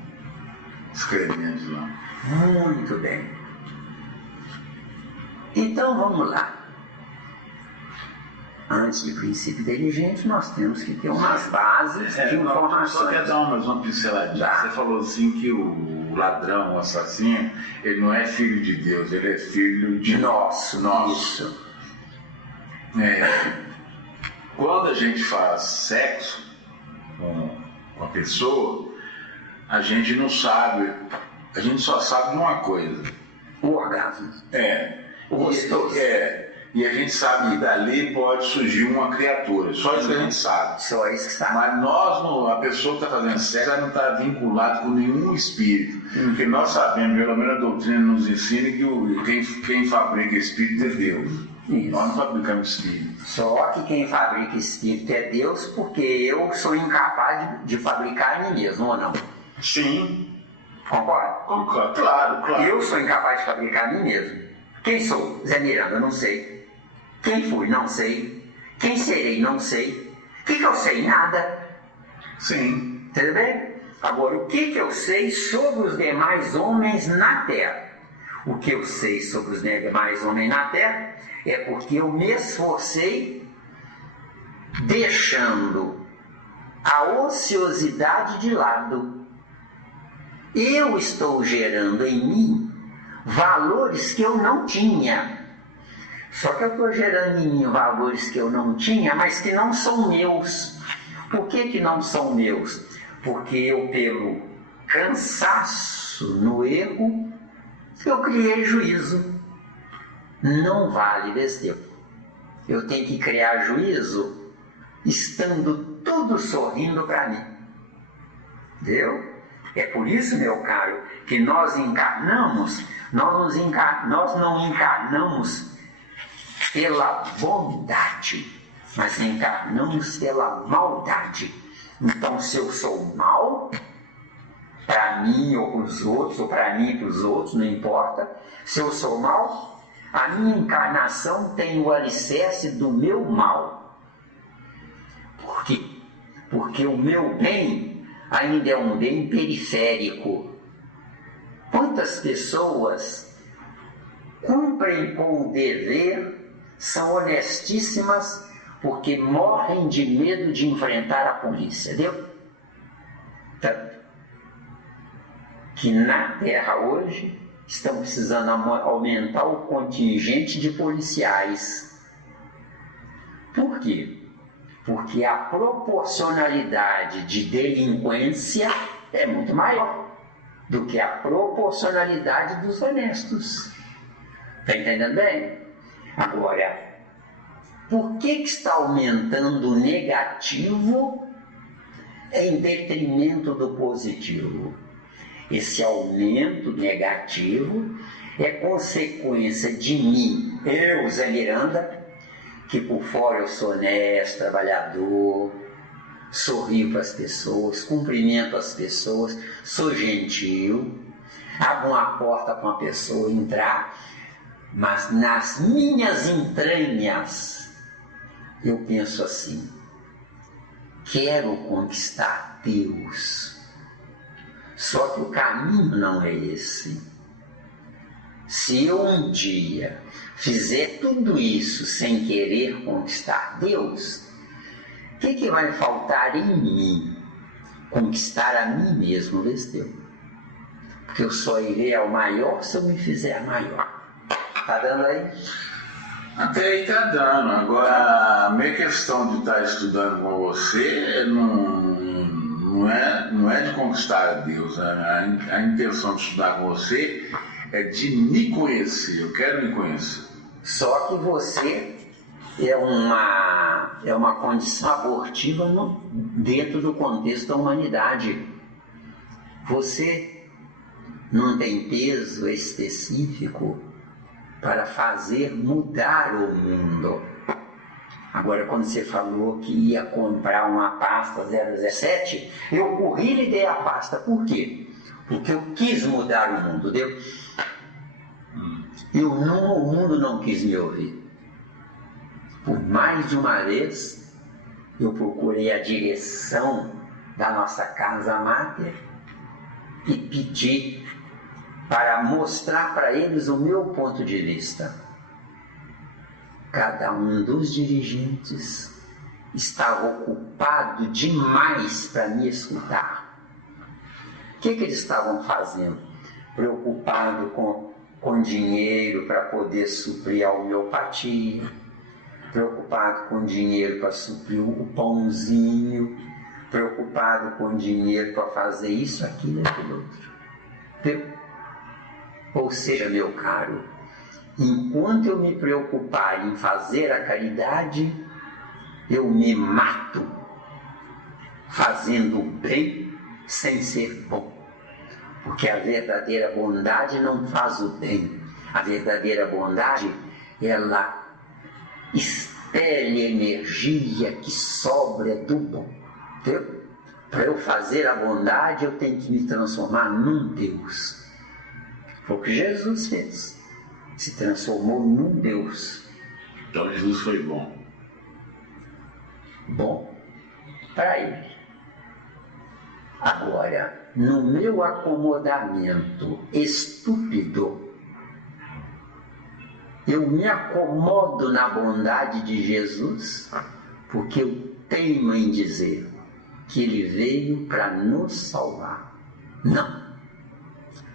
Excrementos de lá. Muito bem. Então vamos lá. Antes de princípio inteligente, nós temos que ter umas bases de informações. Só quer dar mais uma pinceladinha. Tá. Você falou assim que o ladrão, o assassino, ele não é filho de Deus, ele é filho de nosso. Isso. Quando a gente faz sexo com a pessoa, a gente não sabe, a gente só sabe de uma coisa. O orgasmo. O gostoso. E a gente sabe que dali pode surgir uma criatura. Só isso que a gente sabe. Só isso que sabe. Mas nós, a pessoa que está fazendo sexo, ela não está vinculada com nenhum espírito. Porque nós sabemos, pelo menos a doutrina nos ensina, que quem fabrica espírito é Deus. Isso. Nós não fabricamos espírito. Só que quem fabrica espírito é Deus, porque eu sou incapaz de fabricar em mim mesmo, ou não? Sim. Concorda? Concordo. Claro. Eu sou incapaz de fabricar em mim mesmo. Quem sou? Zé Miranda, não sei. Quem fui? Não sei. Quem serei? Não sei. O que eu sei? Nada. Sim. Tudo bem? Agora, o que eu sei sobre os demais homens na Terra? O que eu sei sobre os demais homens na Terra é porque eu me esforcei deixando a ociosidade de lado. Eu estou gerando em mim valores que eu não tinha. Só que eu estou gerando em mim valores que eu não tinha, mas que não são meus. Por que não são meus? Porque eu, pelo cansaço no erro, eu criei juízo. Não vale desse tempo. Eu tenho que criar juízo estando tudo sorrindo para mim. Entendeu? É por isso, meu caro, que nós encarnamos, nós não encarnamos pela bondade, mas encarnamos pela maldade. Então, se eu sou mal, para mim ou para os outros, ou para mim e para os outros, não importa, se eu sou mal, a minha encarnação tem o alicerce do meu mal. Por quê? Porque o meu bem ainda é um bem periférico. Quantas pessoas cumprem com o dever, são honestíssimas, porque morrem de medo de enfrentar a polícia, entendeu? Tanto que na Terra hoje estão precisando aumentar o contingente de policiais. Por quê? Porque a proporcionalidade de delinquência é muito maior do que a proporcionalidade dos honestos. Está entendendo bem? Agora, por que está aumentando o negativo em detrimento do positivo? Esse aumento negativo é consequência de mim, eu, Zé Miranda, que por fora eu sou honesto, trabalhador, sorrio para as pessoas, cumprimento as pessoas, sou gentil, abro uma porta para uma pessoa entrar, mas nas minhas entranhas eu penso assim: quero conquistar Deus. Só que o caminho não é esse. Se eu um dia fizer tudo isso sem querer conquistar Deus, o que vai faltar em mim? Conquistar a mim mesmo, desse Deus. Porque eu só irei ao maior se eu me fizer maior. Tá dando aí? Até aí tá dando. Agora, a minha questão de estar estudando com você não é de conquistar a Deus. A intenção de estudar com você é de me conhecer. Eu quero me conhecer. Só que você é uma condição abortiva dentro do contexto da humanidade. Você não tem peso específico para fazer mudar o mundo. Agora, quando você falou que ia comprar uma pasta 017, eu corri e lhe dei a pasta. Por quê? Porque eu quis mudar o mundo, entendeu? O mundo não quis me ouvir. Por mais de uma vez, eu procurei a direção da nossa casa máter e pedi para mostrar para eles o meu ponto de vista. Cada um dos dirigentes estava ocupado demais para me escutar. O que eles estavam fazendo? Preocupado com dinheiro para poder suprir a homeopatia, preocupado com dinheiro para suprir o pãozinho, preocupado com dinheiro para fazer isso, aquilo e aquilo outro. Ou seja, meu caro, enquanto eu me preocupar em fazer a caridade, eu me mato fazendo o bem sem ser bom. Porque a verdadeira bondade não faz o bem. A verdadeira bondade, ela expele energia que sobra do bom. Entendeu? Para eu fazer a bondade, eu tenho que me transformar num Deus. Foi o que Jesus fez. Se transformou num Deus. Então Jesus foi bom. Bom para ele. Agora, no meu acomodamento estúpido, eu me acomodo na bondade de Jesus, porque eu teimo em dizer que ele veio para nos salvar. Não.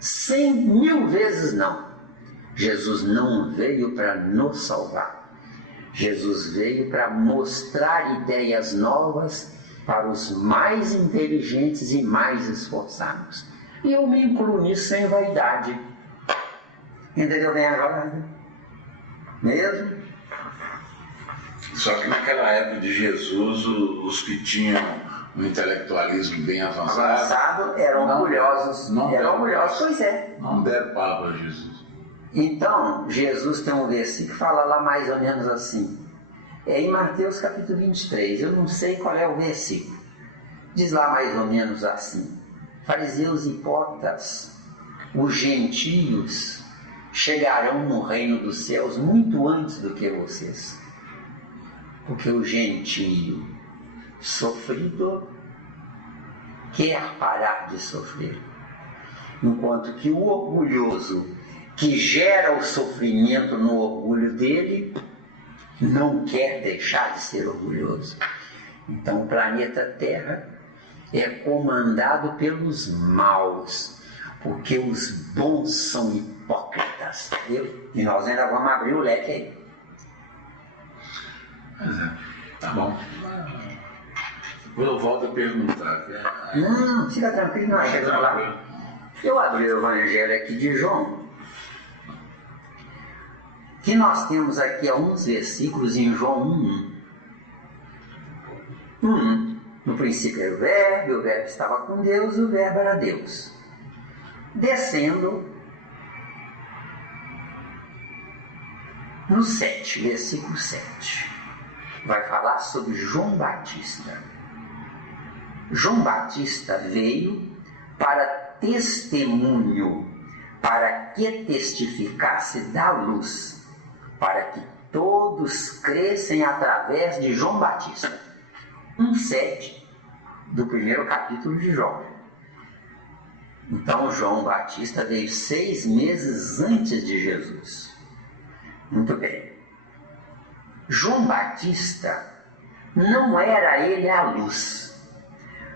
100.000 vezes não. Jesus não veio para nos salvar. Jesus veio para mostrar ideias novas para os mais inteligentes e mais esforçados. E eu me incluo nisso sem vaidade. Entendeu bem agora? Mesmo? Só que naquela época de Jesus, os que tinham um intelectualismo bem avançado eram orgulhosos. Eram orgulhosos, pois é. Não deram palavra a Jesus. Então, Jesus tem um versículo que fala lá mais ou menos assim. É em Mateus capítulo 23, eu não sei qual é o versículo. Diz lá mais ou menos assim: fariseus hipócritas, os gentios chegarão no reino dos céus muito antes do que vocês. Porque o gentio sofrido quer parar de sofrer, enquanto que o orgulhoso, que gera o sofrimento no orgulho dele, não quer deixar de ser orgulhoso. Então o planeta Terra é comandado pelos maus, porque os bons são hipócritas. Entendeu? E nós ainda vamos abrir o leque aí. Mas tá bom. Depois eu volto a perguntar. Não, fica tranquilo, nós chegamos lá. Eu abri o Evangelho aqui de João, que nós temos aqui alguns versículos em João 1:1. No princípio era o Verbo estava com Deus, o Verbo era Deus. Descendo no 7, versículo 7, vai falar sobre João Batista. João Batista veio para testemunho, para que testificasse da luz, para que todos crescem através de João Batista. 1:7 do primeiro capítulo de João. Então João Batista veio 6 meses antes de Jesus. Muito bem. João Batista não era ele a luz,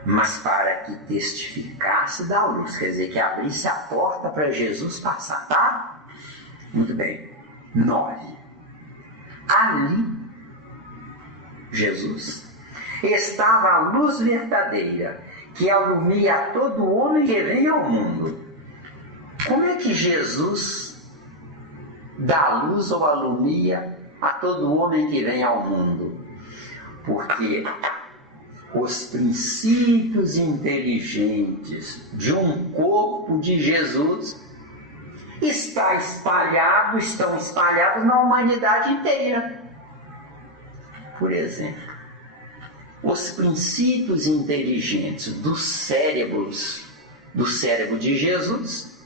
mas para que testificasse da luz, quer dizer, que abrisse a porta para Jesus passar, tá? Muito bem. 9. Ali, Jesus, estava a luz verdadeira, que alumia a todo homem que vem ao mundo. Como é que Jesus dá luz ou alumia a todo homem que vem ao mundo? Porque os princípios inteligentes de um corpo de Jesus estão espalhados na humanidade inteira. Por exemplo, os princípios inteligentes do cérebro de Jesus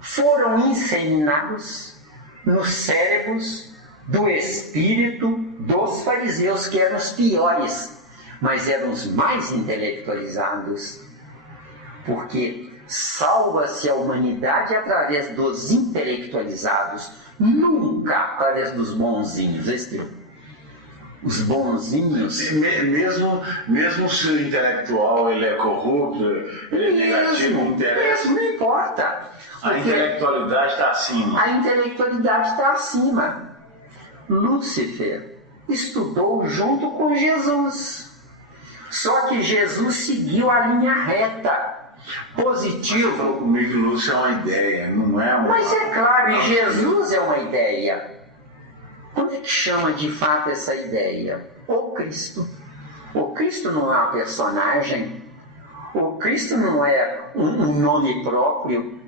foram inseminados nos cérebros do espírito dos fariseus, que eram os piores, mas eram os mais intelectualizados, porque salva-se a humanidade através dos intelectualizados, nunca através dos bonzinhos. Os bonzinhos, mesmo se o intelectual ele é corrupto, ele é negativo, não importa. A intelectualidade está acima. A intelectualidade está acima. Lúcifer estudou junto com Jesus. Só que Jesus seguiu a linha reta. positivo. Você falou comigo que Lúcia é uma ideia, não é uma... Mas é claro, e Jesus é uma ideia. Como é que chama de fato essa ideia? O Cristo. O Cristo não é uma personagem. O Cristo não é um nome próprio.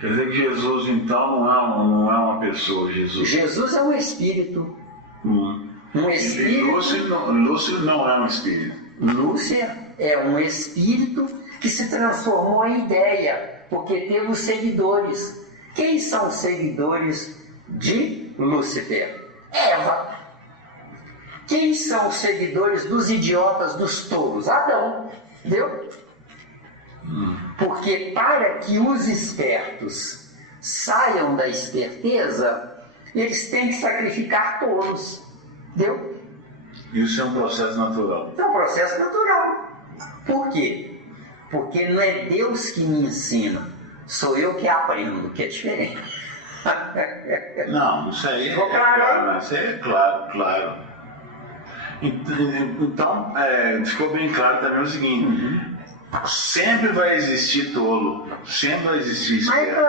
Quer dizer que Jesus, então, não é uma pessoa. Jesus é um espírito. Um espírito. E Lúcia não é um espírito. Lúcia é um espírito que se transformou em ideia, porque teve os seguidores. Quem são os seguidores de Lúcifer? Eva. Quem são os seguidores dos idiotas, dos tolos? Adão. Entendeu? Porque para que os espertos saiam da esperteza, eles têm que sacrificar tolos. Entendeu? Isso é um processo natural. É um processo natural. Por quê? Porque não é Deus que me ensina, sou eu que aprendo, que é diferente. Não, isso aí Ficou claro? Isso aí é claro. Então, ficou bem claro também o seguinte: sempre vai existir tolo, sempre vai existir esperto.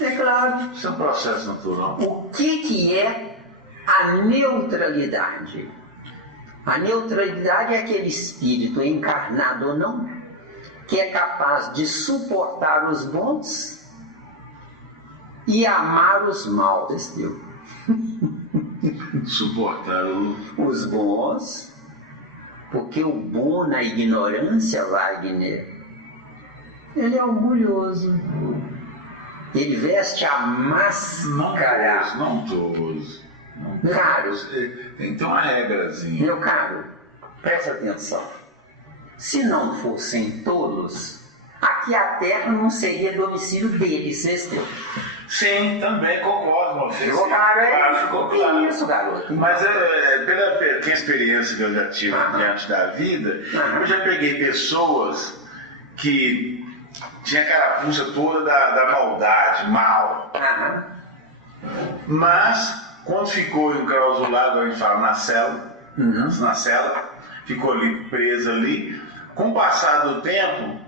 É claro. Isso é um processo natural. O que é a neutralidade? A neutralidade é aquele espírito, encarnado ou não, que é capaz de suportar os bons e amar os maus, entendeu? Suportar os bons, porque o bom na ignorância, Wagner, ele é orgulhoso. Ele veste a máscara. Não todos. Caro, tem que ter uma regrazinha. meu caro, presta atenção. Se não fossem tolos, aqui a terra não seria domicílio deles, entendeu? Sim, também concordo com você. Ficou claro, ficou claro. Isso, garoto. Mas pela experiência que eu já tive diante da vida, eu já peguei pessoas que tinham a carapuça toda da maldade, mal. Mas, quando ficou enclausulado, a gente fala, na cela, ficou ali preso ali, com o passar do tempo,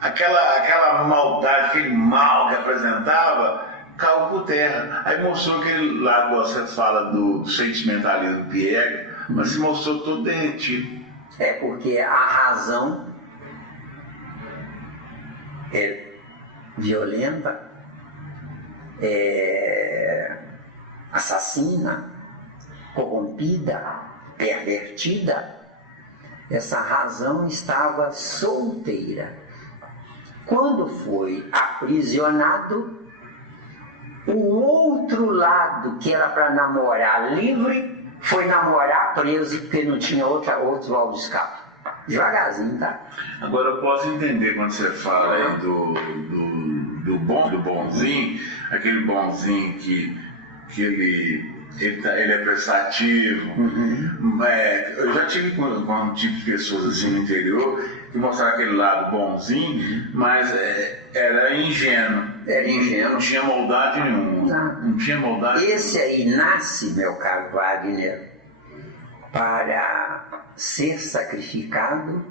aquela maldade, aquele mal que apresentava, caiu por terra. Aí mostrou aquele lado, você fala do sentimentalismo Pierre, mas se mostrou todo derretido. É porque a razão é violenta, é assassina, corrompida, pervertida. Essa razão estava solteira. Quando foi aprisionado, o outro lado, que era para namorar livre, foi namorar preso, porque não tinha outro lado de escape. Devagarzinho, tá? Agora eu posso entender quando você fala aí do bonzinho, aquele bonzinho que ele é prestativo. Eu já tive com um tipo de pessoas assim no interior que mostraram aquele lado bonzinho, mas era ingênuo. Era ingênuo. Não tinha maldade nenhuma. Não tinha maldade. Esse aí nasce, meu caro Wagner, para ser sacrificado,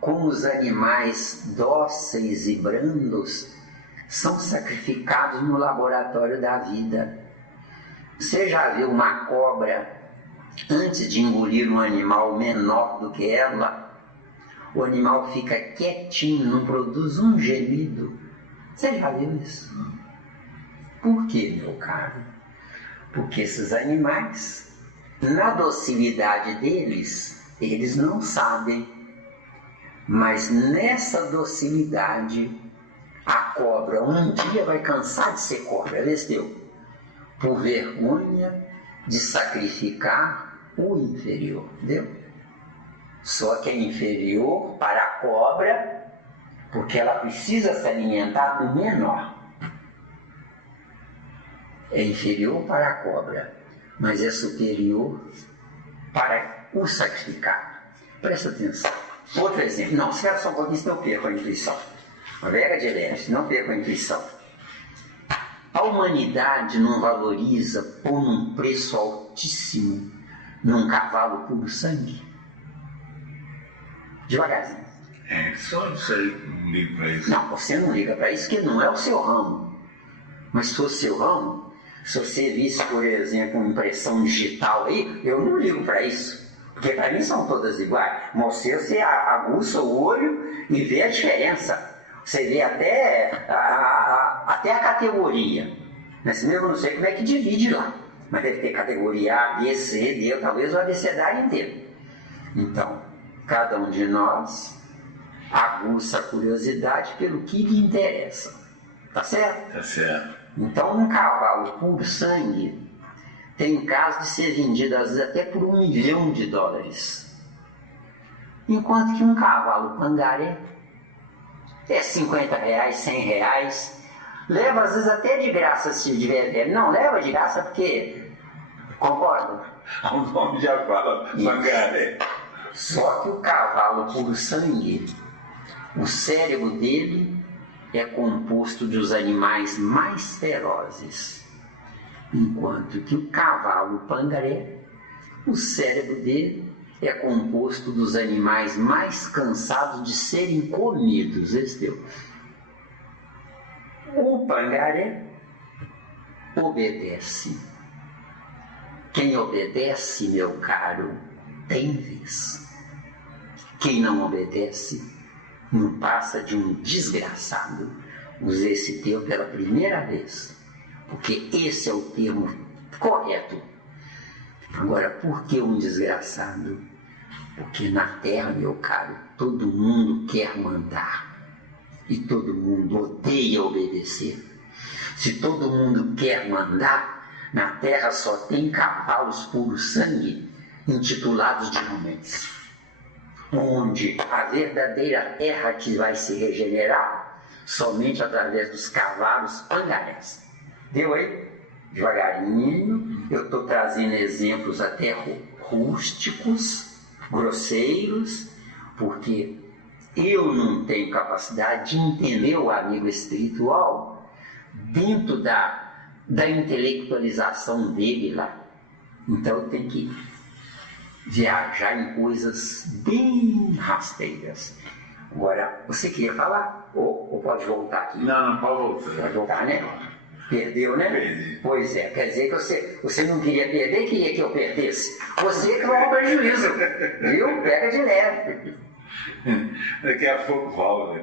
como os animais dóceis e brandos são sacrificados no laboratório da vida. Você já viu uma cobra, antes de engolir um animal menor do que ela, o animal fica quietinho, não produz um gemido? Você já viu isso? Por quê, meu caro? Porque esses animais, na docilidade deles, eles não sabem. Mas nessa docilidade, a cobra um dia vai cansar de ser cobra, entendeu? Por vergonha de sacrificar o inferior, entendeu? Só que é inferior para a cobra, porque ela precisa se alimentar do menor. É inferior para a cobra, mas é superior para o sacrificado. Presta atenção. Outro exemplo. Não, espera só um pouquinho, senão eu perco a intuição. Uma vega de leve, não perco a intuição. A humanidade não valoriza por um preço altíssimo num cavalo puro sangue? Devagarzinho. Só isso aí, não ligo para isso. Não, você não liga para isso, que não é o seu ramo. Mas se fosse seu ramo, se você visse, por exemplo, uma impressão digital aí, eu não ligo para isso. Porque para mim são todas iguais. Mas você aguça o olho e vê a diferença. Você vê até a categoria. Mas mesmo eu não sei como é que divide lá. Mas deve ter categoria A, B, C, D, talvez o abecedário inteiro. Então, cada um de nós aguça a curiosidade pelo que lhe interessa. Tá certo? Tá certo. Então, um cavalo puro sangue tem caso de ser vendido às vezes até por $1 milhão. Enquanto que um cavalo pangaré é R$50, R$100. Leva às vezes até de graça se tiver velho. Não, leva de graça porque... Concorda? O nome já fala pangaré. Só que o cavalo puro sangue, o cérebro dele é composto dos animais mais ferozes. Enquanto que o cavalo pangaré, o cérebro dele é composto dos animais mais cansados de serem comidos. O pangaré obedece. Quem obedece, meu caro, tem vez. Quem não obedece não passa de um desgraçado. Usei esse termo pela primeira vez, porque esse é o termo correto. Agora, por que um desgraçado? Porque na terra, meu caro, todo mundo quer mandar e todo mundo odeia obedecer. Se todo mundo quer mandar, na terra só tem cavalos puro sangue intitulados de homens, onde a verdadeira terra que vai se regenerar somente através dos cavalos pangarés. Deu aí? Devagarinho, eu estou trazendo exemplos até rústicos, grosseiros, porque eu não tenho capacidade de entender o amigo espiritual dentro da intelectualização dele lá. Então eu tenho que viajar em coisas bem rasteiras. Agora, você queria falar? Ou pode voltar aqui? Não, pode voltar. Pode voltar, né? Perdeu, né? Perdi. Pois é, quer dizer que você não queria perder, queria que eu perdesse. Você que tomou prejuízo, viu? Pega de leve. Daqui a pouco volta,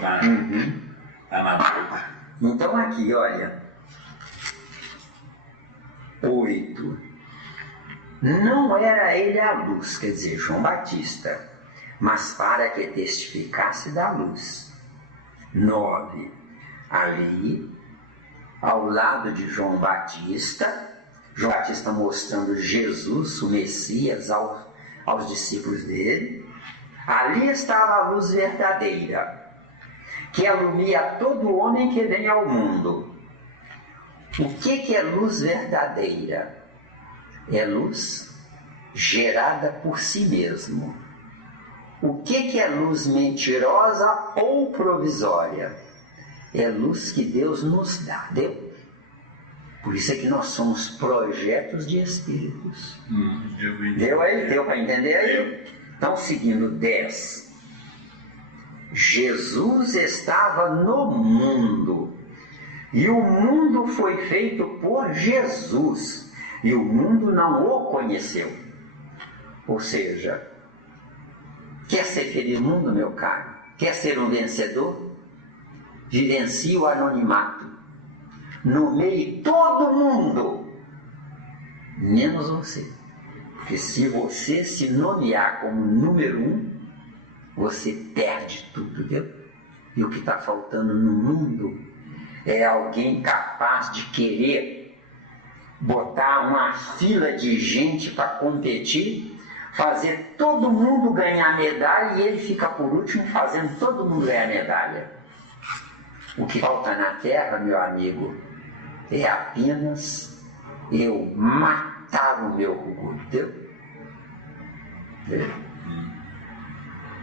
tá na boca. Então aqui, olha. 8. Não era ele a luz, quer dizer, João Batista, mas para que testificasse da luz. 9. Ali, ao lado de João Batista mostrando Jesus, o Messias, aos discípulos dele. Ali estava a luz verdadeira, que alumia todo homem que vem ao mundo. O que é luz verdadeira? É luz gerada por si mesmo. O que é luz mentirosa ou provisória? É luz que Deus nos dá, deu? Por isso é que nós somos projetos de espíritos. Deu aí? Deu para entender aí? Então, seguindo 10. Jesus estava no mundo, e o mundo foi feito por Jesus, e o mundo não o conheceu. Ou seja, quer ser feliz no mundo, meu caro? Quer ser um vencedor? Vivencie o anonimato. Nomeie todo mundo, menos você. Porque se você se nomear como número 1, você perde tudo, viu? E o que está faltando no mundo é alguém capaz de querer botar uma fila de gente para competir, fazer todo mundo ganhar medalha e ele fica por último fazendo todo mundo ganhar medalha. O que falta na Terra, meu amigo, é apenas eu matar o meu orgulho, entendeu?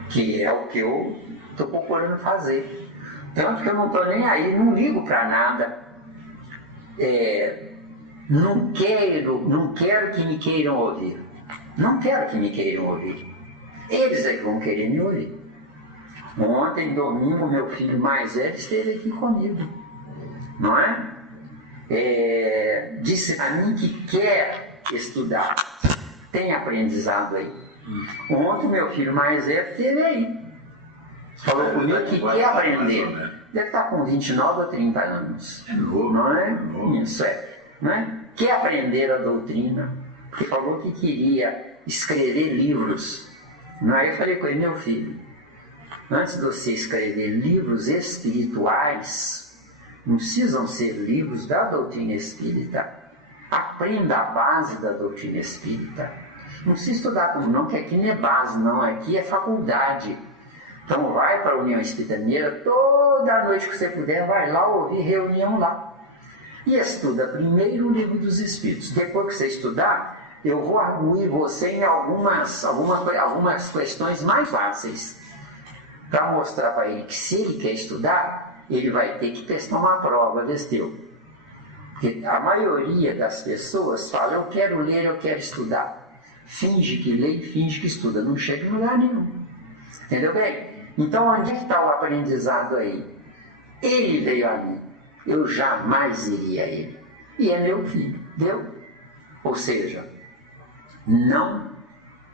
Que é o que eu estou procurando fazer. Tanto que eu não estou nem aí, não ligo para nada. Não quero que me queiram ouvir. Não quero que me queiram ouvir. Eles é que vão querer me ouvir. Ontem, domingo, meu filho mais velho esteve aqui comigo, não é? Disse a mim que quer estudar. Tem aprendizado aí. Ontem, meu filho mais velho esteve aí. Falou comigo que quer aprender. Deve estar com 29 ou 30 anos. É novo. Não é? Novo. Isso é. Não é? Quer aprender a doutrina. Porque falou que queria escrever livros. Aí eu falei com ele, meu filho, antes de você escrever livros espirituais, não precisam ser livros da doutrina espírita. Aprenda a base da doutrina espírita. Não precisa estudar tudo não, que aqui não é base não, aqui é faculdade. Então vai para a União Espírita Mineira, toda noite que você puder, vai lá ouvir reunião lá. E estuda primeiro o Livro dos Espíritos. Depois que você estudar, eu vou arguir você em algumas questões mais fáceis. Para mostrar para ele que se ele quer estudar, ele vai ter que testar uma prova desse teu. Porque a maioria das pessoas fala, eu quero ler, eu quero estudar. Finge que lê e finge que estuda, não chega em lugar nenhum. Entendeu bem? Então onde está o aprendizado aí? Ele veio a mim, eu jamais iria a ele. E é meu filho, entendeu? Ou seja, não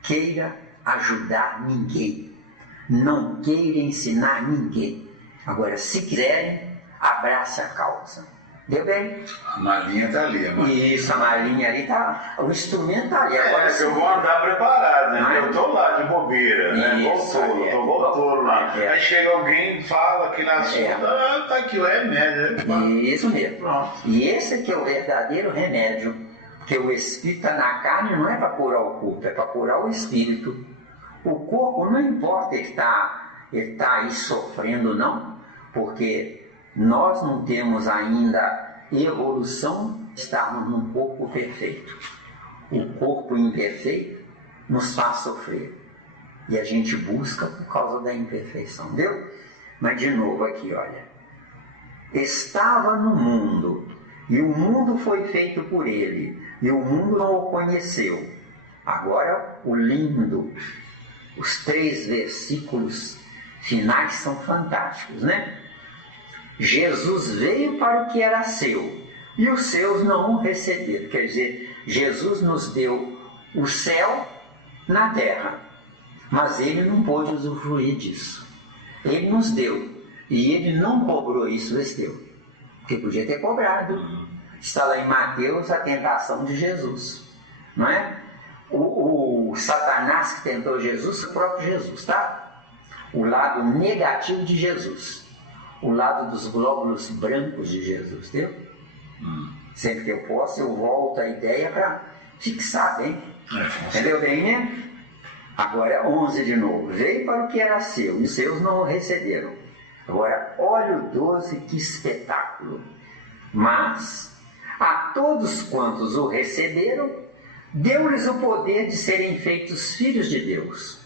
queira ajudar ninguém. Não queira ensinar ninguém. Agora, se quiserem, abrace a causa. Deu bem? A malinha está ali. Isso, a malinha ali está. O instrumento está ali. Agora, eu vou andar preparado, né? Eu estou lá de bobeira, né? Isso, Voltou lá. Aí chega alguém e fala aqui na sua, tá aqui o remédio. Isso mesmo. Pronto. E esse aqui é o verdadeiro remédio. Porque o espírito na carne não é para curar o corpo, é para curar o espírito. O corpo não importa ele tá aí sofrendo, não, porque nós não temos ainda evolução de estarmos num corpo perfeito. O corpo imperfeito nos faz sofrer. E a gente busca por causa da imperfeição, entendeu? Mas de novo aqui, olha. Estava no mundo, e o mundo foi feito por ele, e o mundo não o conheceu. Agora, o lindo, os 3 versículos finais são fantásticos, né? Jesus veio para o que era seu, e os seus não o receberam. Quer dizer, Jesus nos deu o céu na terra, mas ele não pôde usufruir disso. Ele nos deu, e ele não cobrou isso desse teu, porque podia ter cobrado. Está lá em Mateus a tentação de Jesus, não é? O Satanás que tentou Jesus, o próprio Jesus, tá? O lado negativo de Jesus, o lado dos glóbulos brancos de Jesus, entendeu? Sempre que eu posso, eu volto a ideia para fixar bem. Entendeu bem, né? Agora, 11 de novo. Veio para o que era seu, e os seus não o receberam. Agora, olha o 12, que espetáculo. Mas, a todos quantos o receberam, deu-lhes o poder de serem feitos filhos de Deus.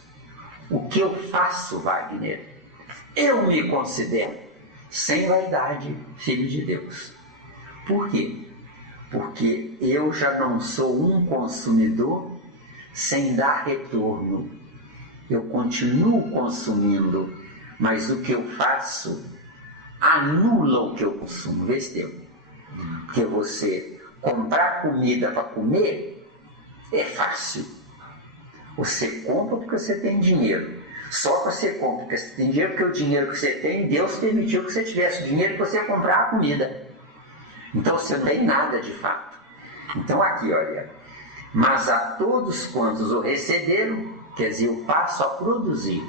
O que eu faço, Wagner? Eu me considero, sem vaidade, filho de Deus. Por quê? Porque eu já não sou um consumidor sem dar retorno. Eu continuo consumindo, mas o que eu faço anula o que eu consumo. Vê se deu. Porque você comprar comida para comer é fácil. Você compra porque você tem dinheiro. Só que você compra porque você tem dinheiro, porque o dinheiro que você tem, Deus permitiu que você tivesse o dinheiro para você comprar a comida. Então você não tem nada de fato. Então aqui, olha. Mas a todos quantos o receberam, quer dizer, o passo a produzir,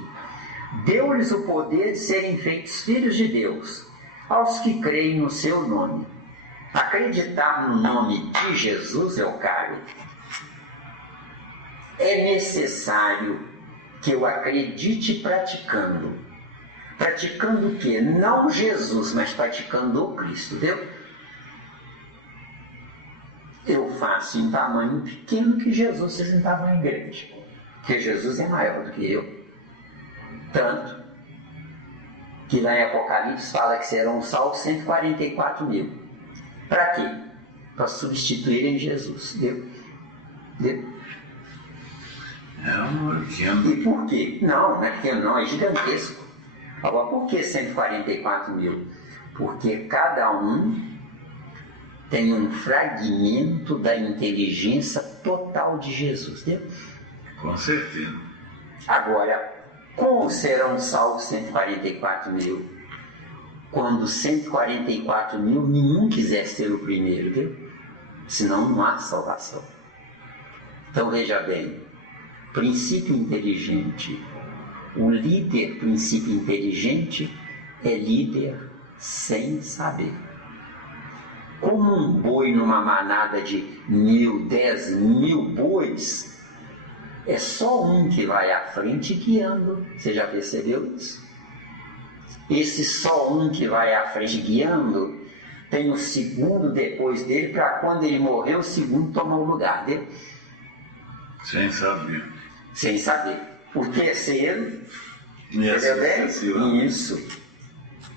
deu-lhes o poder de serem feitos filhos de Deus, aos que creem no seu nome. Acreditar no nome de Jesus, meu caro, é necessário que eu acredite praticando. Praticando o quê? Não Jesus, mas praticando o Cristo, entendeu? Eu faço em tamanho pequeno que Jesus fez em tamanho grande. Porque Jesus é maior do que eu. Tanto que lá em Apocalipse fala que serão salvos 144 mil. Para quê? Para substituírem Jesus. Entendeu? É um pequeno. E por quê? Não é pequeno, não, é gigantesco. Agora, por que 144 mil? Porque cada um tem um fragmento da inteligência total de Jesus, entendeu? Com certeza. Agora, como serão salvos 144 mil? Quando 144 mil nenhum quiser ser o primeiro, entendeu? Senão não há salvação. Então veja bem, princípio inteligente. O líder princípio inteligente é líder sem saber. Como um boi numa manada de 1.000, 10.000 bois, é só um que vai à frente guiando. Você já percebeu isso? Esse só um que vai à frente guiando, tem o segundo depois dele, para quando ele morrer, o segundo tomar o lugar dele. Sem saber. Sem saber. O terceiro, entendeu bem? Isso.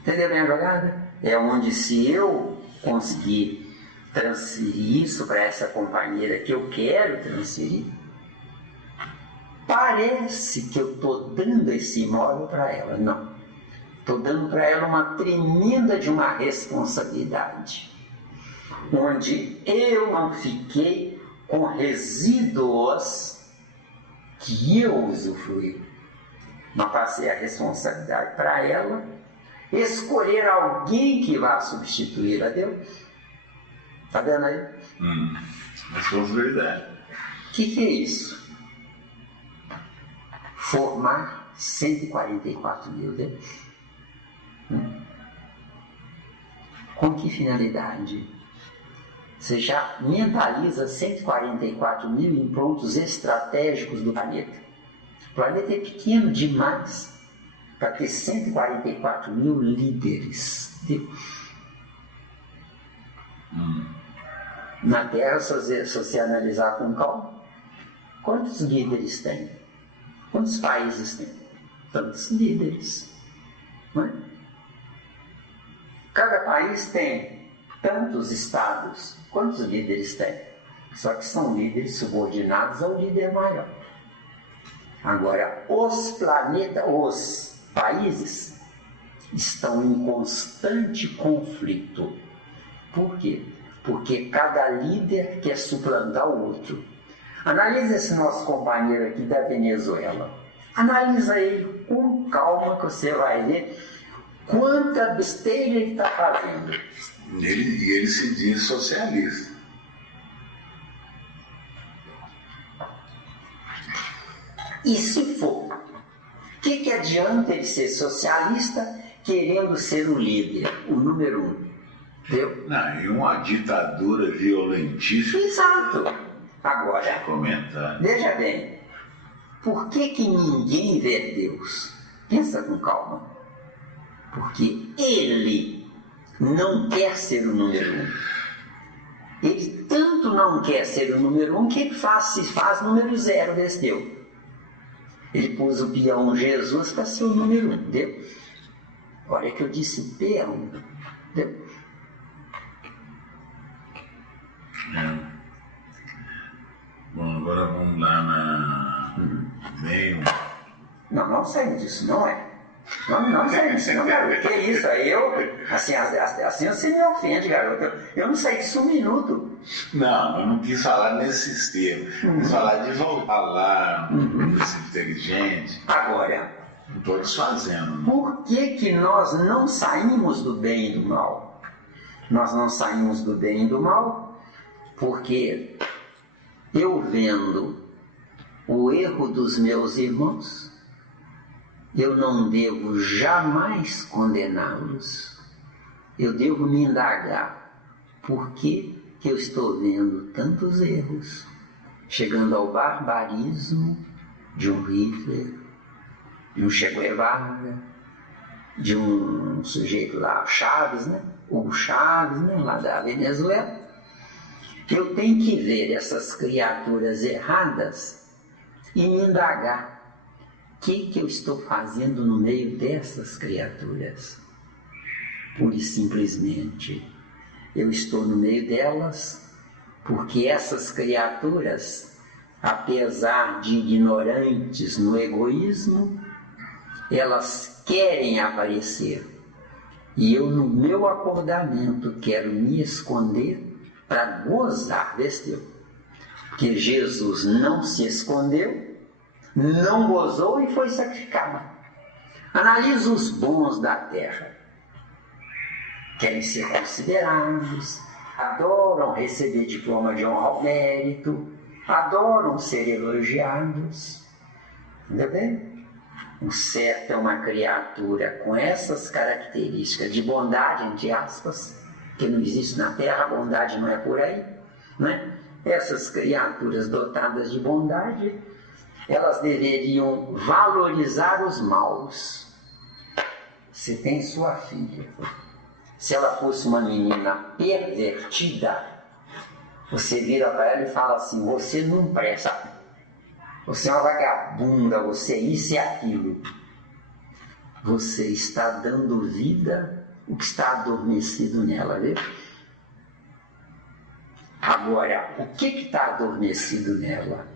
Entendeu bem a jogada? É onde, se eu conseguir transferir isso para essa companheira que eu quero transferir, parece que eu estou dando esse imóvel para ela. Não. Estou dando para ela uma tremenda de uma responsabilidade, onde eu não fiquei com resíduos que eu usufruí. Mas passei a responsabilidade para ela escolher alguém que vá substituir a Deus. Está vendo aí? Responsabilidade. O que é isso? Formar 144 mil Deus. Com que finalidade? Você já mentaliza 144 mil em pontos estratégicos do planeta. O planeta é pequeno demais para ter 144 mil líderes. Na Terra, se você analisar com calma, quantos líderes tem? Quantos países tem? Tantos líderes. Não é? Cada país tem tantos estados. Quantos líderes tem? Só que são líderes subordinados ao líder maior. Agora, os países estão em constante conflito. Por quê? Porque cada líder quer suplantar o outro. Analisa esse nosso companheiro aqui da Venezuela. Analisa ele com calma que você vai ver quanta besteira ele está fazendo. Ele se diz socialista. E se for, o que adianta ele ser socialista querendo ser o líder, o número um? Entendeu? Não, e uma ditadura violentíssima. Exato. Agora, Comentário. veja bem, por que ninguém vê Deus? Pensa com calma. Porque ele não quer ser o número um. Ele tanto não quer ser o número um que ele se faz número zero desse Deus. Ele pôs o peão Jesus para ser o número um, entendeu? Olha que eu disse peão, entendeu? Bom, agora vamos lá na meio. Não sai disso, não é? Não sai disso, não, garoto. Que isso? Aí eu, assim você me ofende, garoto. Eu não saí disso um minuto. Não, eu não quis falar nesses termos. Quis falar de voltar lá, desse inteligente. Agora, não estou desfazendo. Por que nós não saímos do bem e do mal? Nós não saímos do bem e do mal porque eu vendo o erro dos meus irmãos, eu não devo jamais condená-los. Eu devo me indagar por que eu estou vendo tantos erros, chegando ao barbarismo de um Hitler, de um Che Guevara, de um sujeito lá, Chaves, né? Hugo Chaves, né? Lá da Venezuela. Eu tenho que ver essas criaturas erradas e me indagar. O que eu estou fazendo no meio dessas criaturas? Pura e simplesmente, eu estou no meio delas porque essas criaturas, apesar de ignorantes no egoísmo, elas querem aparecer. E eu, no meu acordamento, quero me esconder para gozar desse Deus. Porque Jesus não se escondeu, não gozou e foi sacrificado. Analisa os bons da terra. Querem ser considerados, adoram receber diploma de honra ao mérito, adoram ser elogiados. Entendeu bem? O certo é uma criatura com essas características de bondade, entre aspas, que não existe na terra, a bondade não é por aí, né? Essas criaturas dotadas de bondade, elas deveriam valorizar os maus. Você tem sua filha. Se ela fosse uma menina pervertida, você vira para ela e fala assim: você não presta, você é uma vagabunda, você é isso e aquilo. Você está dando vida o que está adormecido nela, viu? Agora, o que está adormecido nela?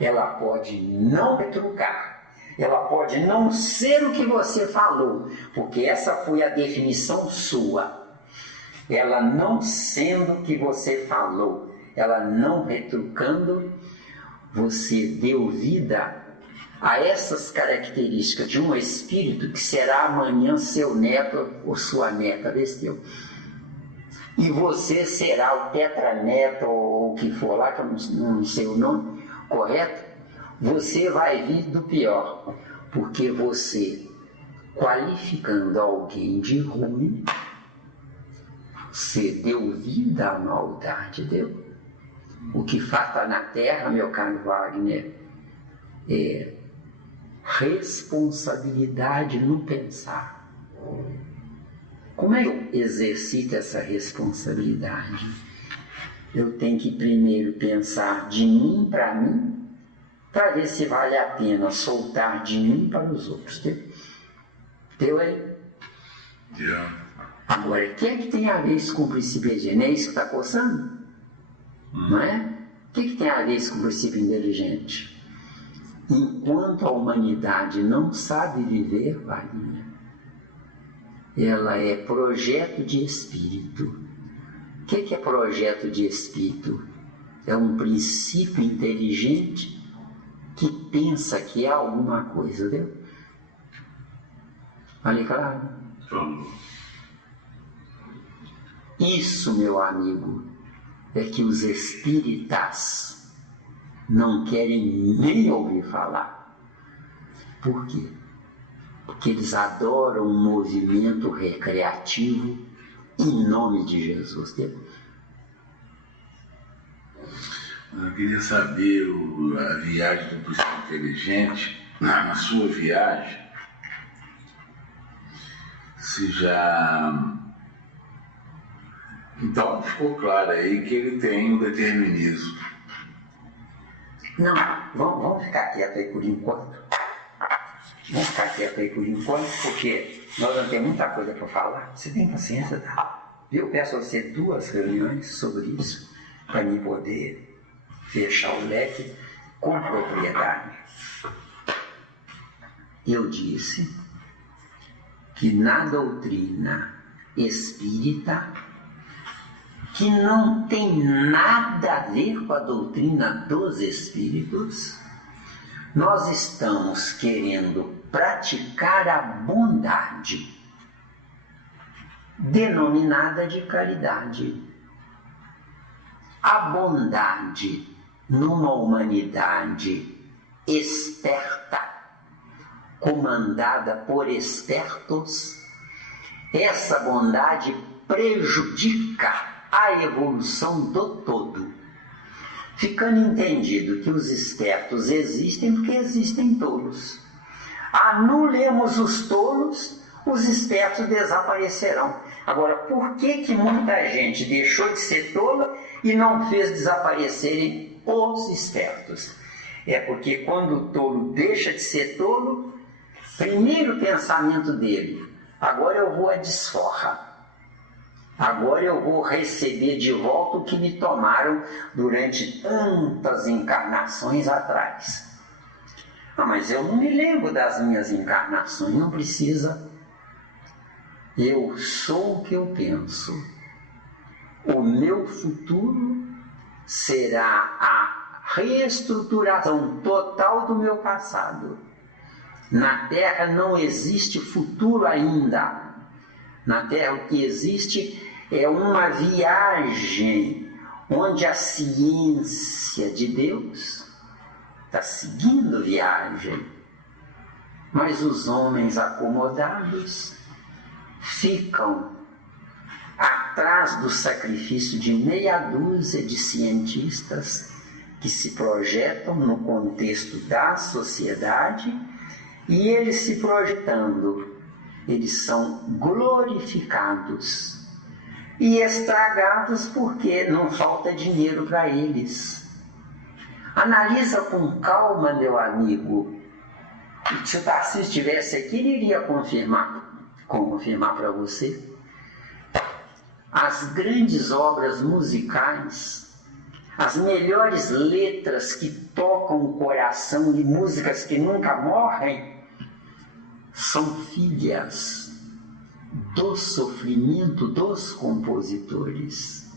Ela pode não retrucar, ela pode não ser o que você falou, porque essa foi a definição sua. Ela não sendo o que você falou, ela não retrucando, você deu vida a essas características de um espírito que será amanhã seu neto ou sua neta, vestiu. E você será o tetraneto ou o que for lá, que eu não sei o nome correto. Você vai vir do pior, porque você, qualificando alguém de ruim, você deu vida à maldade, deu? O que falta na terra, meu caro Wagner, é responsabilidade no pensar. Como é que eu exercito essa responsabilidade? Eu tenho que primeiro pensar de mim para mim, para ver se vale a pena soltar de mim para os outros. Deu aí? Yeah. Agora, o que é que tem a ver isso com o princípio higiene? É isso que está coçando? Não é? O que tem a ver isso com o princípio inteligente? Enquanto a humanidade não sabe viver, Wagner, ela é projeto de espírito. O que é projeto de espírito? É um princípio inteligente que pensa que é alguma coisa, viu? Olha, claro. Isso, meu amigo, é que os espíritas não querem nem ouvir falar. Por quê? Porque eles adoram um movimento recreativo em nome de Jesus. Eu queria saber a viagem do princípio inteligente, na sua viagem, se já... Então ficou claro aí que ele tem um determinismo. Não, vamos ficar quieto aí por enquanto. Vamos ficar quieto aí por enquanto, porque nós vamos ter muita coisa para falar. Você tem paciência, tá? Eu peço a você 2 reuniões sobre isso, para mim poder fechar o leque com propriedade. Eu disse que na doutrina espírita, que não tem nada a ver com a doutrina dos espíritos, nós estamos querendo praticar a bondade, denominada de caridade. A bondade numa humanidade esperta, comandada por espertos, essa bondade prejudica a evolução do todo, ficando entendido que os espertos existem porque existem tolos. Anulemos os tolos, os espertos desaparecerão. Agora, por que muita gente deixou de ser tola e não fez desaparecerem os espertos? É porque quando o tolo deixa de ser tolo, primeiro pensamento dele: agora eu vou à desforra. Agora eu vou receber de volta o que me tomaram durante tantas encarnações atrás. Ah, mas eu não me lembro das minhas encarnações. Não precisa. Eu sou o que eu penso. O meu futuro será a reestruturação total do meu passado. Na Terra não existe futuro ainda. Na Terra o que existe é uma viagem onde a ciência de Deus está seguindo viagem, mas os homens acomodados ficam atrás do sacrifício de meia dúzia de cientistas que se projetam no contexto da sociedade, e eles se projetando, eles são glorificados e estragados porque não falta dinheiro para eles. Analisa com calma, meu amigo. Se o Tarcísio estivesse aqui, ele iria confirmar para você. As grandes obras musicais, as melhores letras que tocam o coração e músicas que nunca morrem, são filhas do sofrimento dos compositores.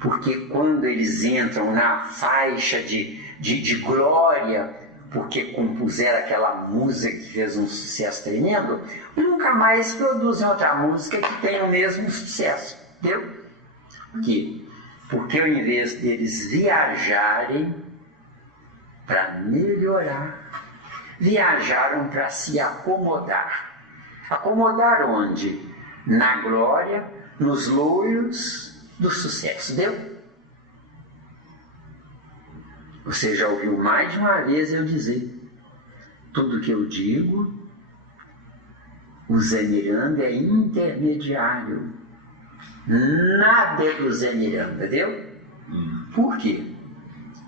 Porque quando eles entram na faixa de glória, porque compuseram aquela música que fez um sucesso tremendo, nunca mais produzem outra música que tenha o mesmo sucesso. Entendeu? Por quê? Porque ao invés deles viajarem para melhorar, viajaram para se acomodar. Acomodar onde? Na glória, nos louros do sucesso. Deu? Você já ouviu mais de uma vez eu dizer: tudo que eu digo, o Zé Miranda é intermediário. Nada é do Zé Miranda, deu? Por quê?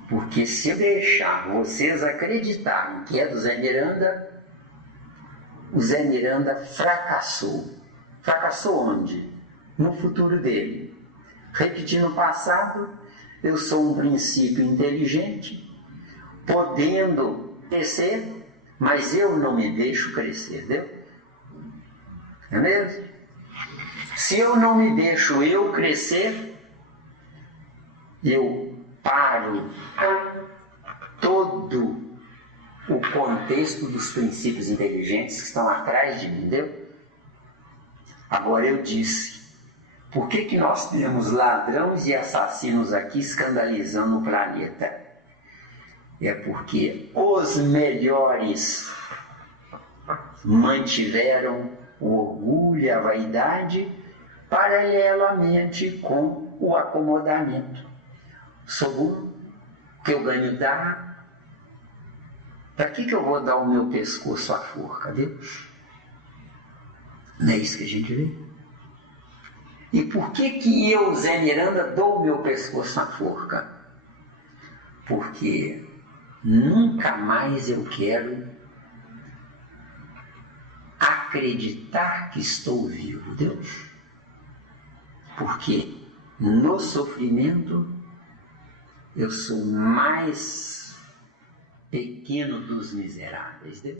Porque se eu deixar vocês acreditarem que é do Zé Miranda, o Zé Miranda fracassou. Fracassou onde? No futuro dele. Repetindo o passado, eu sou um princípio inteligente, podendo crescer, mas eu não me deixo crescer, entendeu? É mesmo? Se eu não me deixo eu crescer, eu paro todo o contexto dos princípios inteligentes que estão atrás de mim, entendeu? Agora eu disse, por que nós temos ladrões e assassinos aqui escandalizando o planeta? É porque os melhores mantiveram o orgulho e a vaidade paralelamente com o acomodamento. Sou bom, que eu ganho dar. Para que eu vou dar o meu pescoço à forca, viu? Não é isso que a gente vê? E por que eu, Zé Miranda, dou o meu pescoço à forca? Porque nunca mais eu quero acreditar que estou vivo, Deus. Porque no sofrimento eu sou mais pequeno dos miseráveis, Deus.